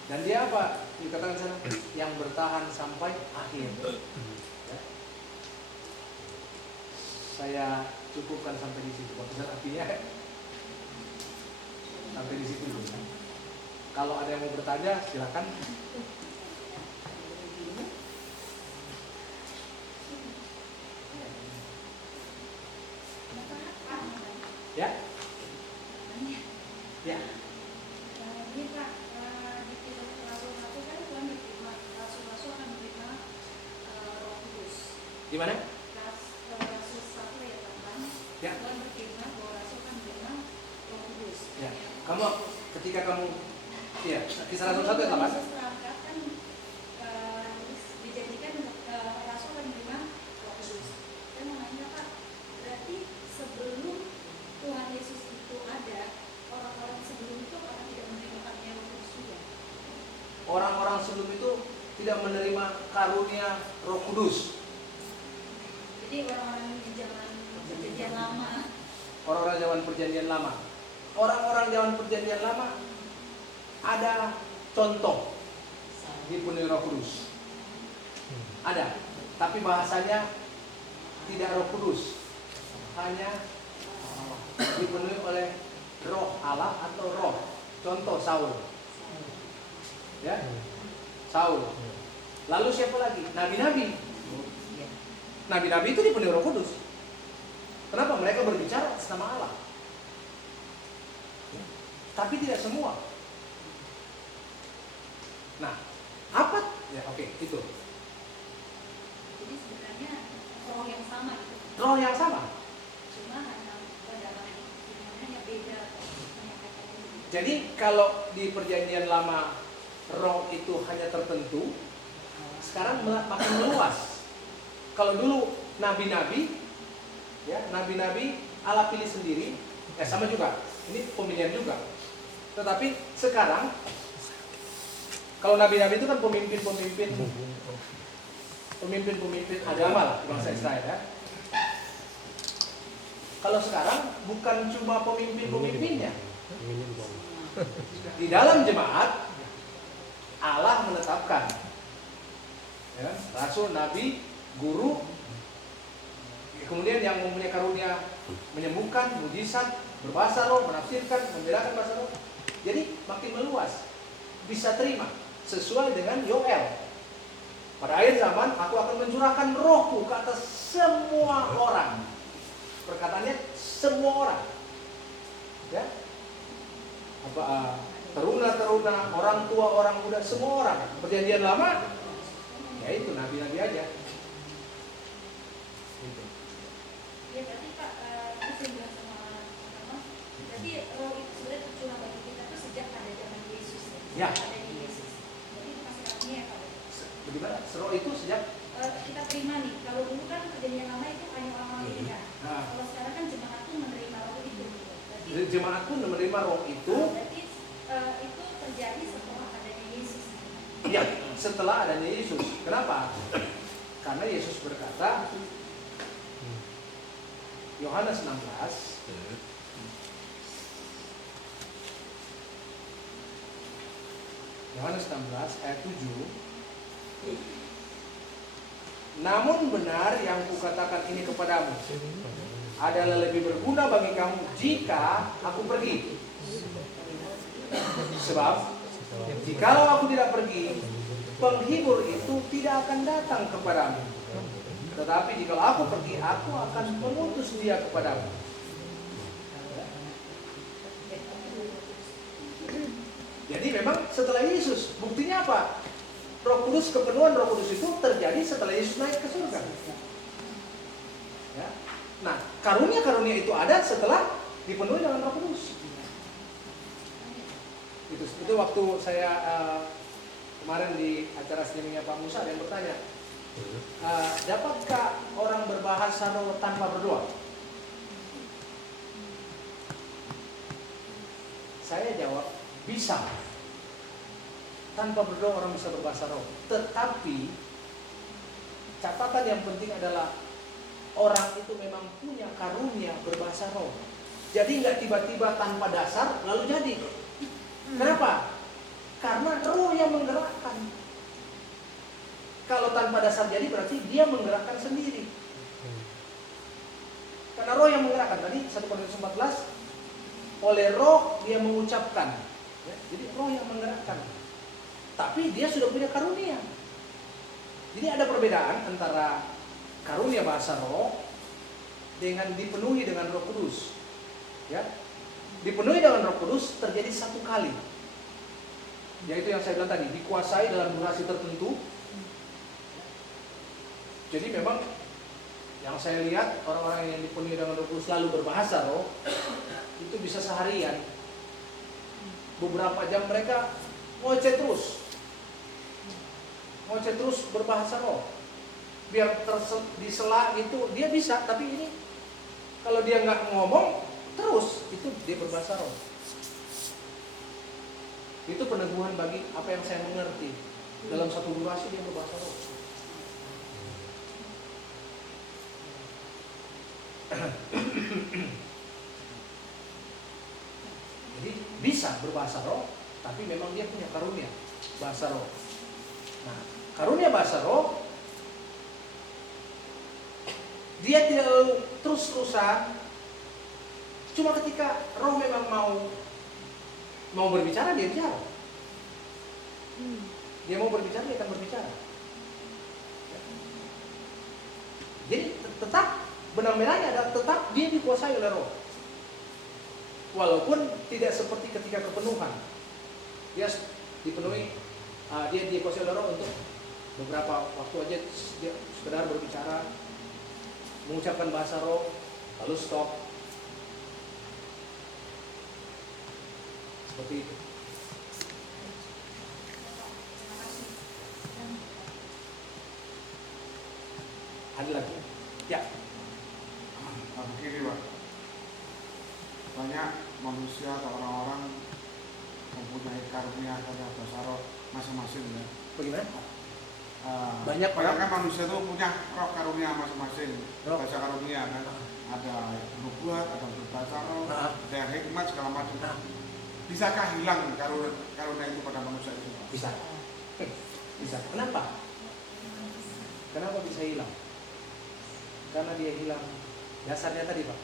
Dan dia apa? Dikatakan sana yang bertahan sampai akhir. Ya. Saya cukupkan sampai di situ. Baptisan apinya sampai di situ dulu. Kalau ada yang mau bertanya, silakan. Ya? Ya. Ini Pak, di Kisah Rasul 1 kan Tuhan diterima, rasul-rasul akan menerima Roh Kudus. Di mana? Rasul 1 ya Tuhan. Ya. Tuhan berfirman bahwa rasul akan menerima Roh Kudus. Ya. Ketika kamu Kisah Rasul 1 ya, Pak? Seterangkat kan dijadikan rasul akan menerima Roh Kudus. Saya mau nanya Pak, berarti mereka menerima karunia Roh Kudus. Jadi orang-orang di zaman perjanjian lama. Orang-orang zaman perjanjian lama. Orang-orang zaman perjanjian lama ada contoh dipenuhi Roh Kudus. Ada, tapi bahasanya tidak Roh Kudus, hanya dipenuhi oleh Roh Allah atau Roh. Contoh Saul, ya, Saul. Lalu siapa lagi? Nabi-nabi. Nabi-nabi itu dipenuhi Roh Kudus. Kenapa? Mereka berbicara atas nama Allah. Tapi tidak semua. Nah, apa? Ya, oke, itu. Jadi sebenarnya roh yang sama itu. Roh yang sama. Cuma hanya hanya beda penyampaiannya. Jadi kalau di perjanjian lama roh itu hanya tertentu, sekarang makin meluas. Kalau dulu nabi-nabi, ya nabi-nabi Allah pilih sendiri, ya sama juga. Ini pemilihan juga. Tetapi sekarang kalau nabi-nabi itu kan pemimpin agama lah bangsa Israel, ya. Kalau sekarang bukan cuma pemimpinnya. Di dalam jemaat Allah menetapkan, ya, rasul, nabi, guru, kemudian yang mempunyai karunia menyembuhkan, mujizat, berbahasa roh, menafsirkan, membedakan bahasa roh. Jadi makin meluas, bisa terima sesuai dengan Yoel. Pada akhir zaman aku akan mencurahkan rohku ke atas semua orang. Perkataannya semua orang, ya, teruna-teruna, orang tua, orang muda, semua orang. Perjanjian lama, ya itu nabi-nabi aja. Gitu. Ya berarti Pak, saya bilang sama Mas, berarti roh itu sebenarnya tercurah bagi kita tuh sejak ada zaman Yesus. Ya. Ada di Yesus. Jadi itu masih karunia ya Pak. Bagaimana? Roh itu sejak Kita terima nih. Kalau dulu kan perjanjian lama itu hanya orang-orang beriman. Nah. Kalau sekarang kan jemaat pun menerima roh itu. Berarti jemaat pun menerima roh itu. Berarti itu terjadi setelah adanya Yesus. Ya, setelah adanya Yesus. Kenapa? Karena Yesus berkata, Yohanes 16, Yohanes 16 ayat 7. Namun benar yang kukatakan ini kepadamu adalah lebih berguna bagi kamu jika aku pergi. Sebab jikalau aku tidak pergi, penghibur itu tidak akan datang kepadamu. Tetapi jikalau aku pergi, aku akan mengutus dia kepadamu. Jadi memang setelah Yesus, buktinya apa? Roh Kudus, kepenuhan Roh Kudus itu terjadi setelah Yesus naik ke surga. Ya. Nah, karunia-karunia itu ada setelah dipenuhi dengan Roh Kudus. Itu waktu saya kemarin di acara streamingnya Pak Musa, ada yang bertanya, dapatkah orang berbahasa roh tanpa berdoa? Saya jawab, bisa. Tanpa berdoa orang bisa berbahasa roh. Tetapi catatan yang penting adalah orang itu memang punya karunia berbahasa roh. Jadi nggak tiba-tiba tanpa dasar lalu jadi. Kenapa? Karena roh yang menggerakkan. Kalau tanpa dasar jadi berarti dia menggerakkan sendiri. Karena roh yang menggerakkan. Tadi 1 Korintus 14, oleh roh dia mengucapkan. Ya, jadi roh yang menggerakkan. Tapi dia sudah punya karunia. Jadi ada perbedaan antara karunia bahasa roh dengan dipenuhi dengan Roh Kudus. Ya, dipenuhi dengan Roh Kudus terjadi satu kali. Yaitu yang saya bilang tadi, dikuasai dalam durasi tertentu. Jadi memang yang saya lihat orang-orang yang dipenuhi dengan Roh Kudus selalu berbahasa roh itu bisa seharian. Beberapa jam mereka ngoceh terus berbahasa roh. Biar disela itu dia bisa, tapi ini kalau dia nggak ngomong terus itu dia berbahasa roh. Itu peneguhan bagi apa yang saya mengerti. Dalam satu durasi dia berbahasa roh. Jadi bisa berbahasa roh, tapi memang dia punya karunia bahasa roh. Nah, karunia bahasa roh, dia tidak terus-terusan. Cuma ketika roh memang mau berbicara, dia bicara. Dia mau berbicara, dia akan berbicara. Jadi tetap benang-benangnya adalah tetap dia dikuasai oleh roh. Walaupun tidak seperti ketika kepenuhan, dia dipenuhi, dia dikuasai oleh roh untuk beberapa waktu aja, dia sekedar berbicara, mengucapkan bahasa roh, lalu stop. Seperti itu. Ada lagi? Ya. Begini Pak, banyak manusia atau orang-orang mempunyai karunia bahasa roh masing-masing ya. Bagaimana? Banyak kan manusia itu punya roh karunia masing-masing, roh. bahasa karunia kan. Ada nubuat, ada berbahasa roh, ada hikmat segala macam. Bisakah hilang karunia itu pada manusia itu? Bisa. Bisa. Kenapa? Kenapa bisa hilang? Karena dia hilang dasarnya tadi Pak.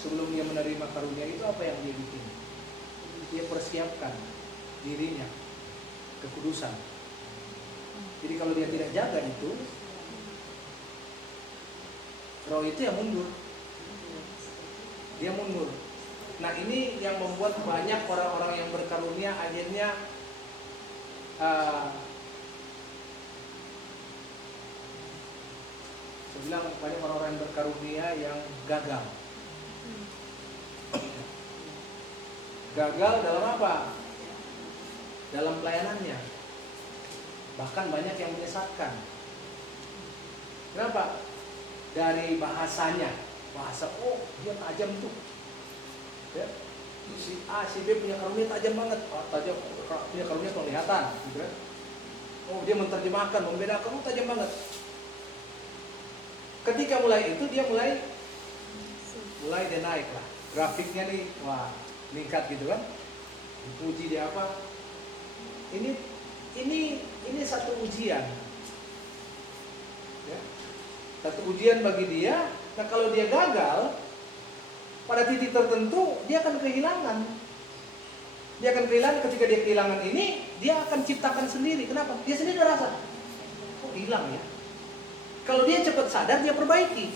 Sebelum dia menerima karunia itu apa yang dia bikin? Dia persiapkan dirinya kekudusan. Jadi kalau dia tidak jaga itu, roh itu yang mundur. Dia mundur. Nah ini yang membuat banyak orang-orang yang berkarunia akhirnya saya bilang banyak orang-orang yang berkarunia yang gagal. Gagal dalam apa? Dalam pelayanannya. Bahkan banyak yang menyesatkan. Kenapa? Dari bahasanya. Bahasa, oh dia tajam tuh. Ya. Si A, si B punya karunia tajam banget. Tajam, punya karunia penglihatan. Gitu ya. Oh dia menerjemahkan, membedakan, oh tajam banget. Ketika mulai itu dia mulai dia naik lah. Grafiknya nih, wah meningkat gitu kan. Dipuji dia apa? Ini satu ujian. Ya. Satu ujian bagi dia. Nah kalau dia gagal, pada titik tertentu dia akan kehilangan. Dia akan kehilangan. Ketika dia kehilangan ini, dia akan ciptakan sendiri. Kenapa? Dia sendiri udah rasa, kok hilang ya. Kalau dia cepat sadar, dia perbaiki.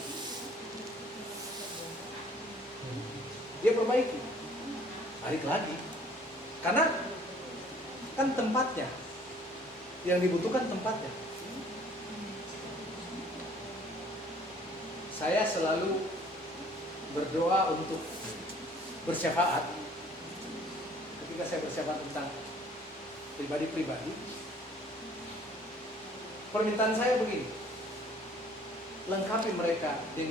Dia perbaiki. Balik lagi. Karena kan tempatnya. Yang dibutuhkan tempatnya. Saya selalu berdoa untuk bersyafaat. Ketika saya bersyafaat tentang pribadi-pribadi, permintaan saya begini: lengkapi mereka dengan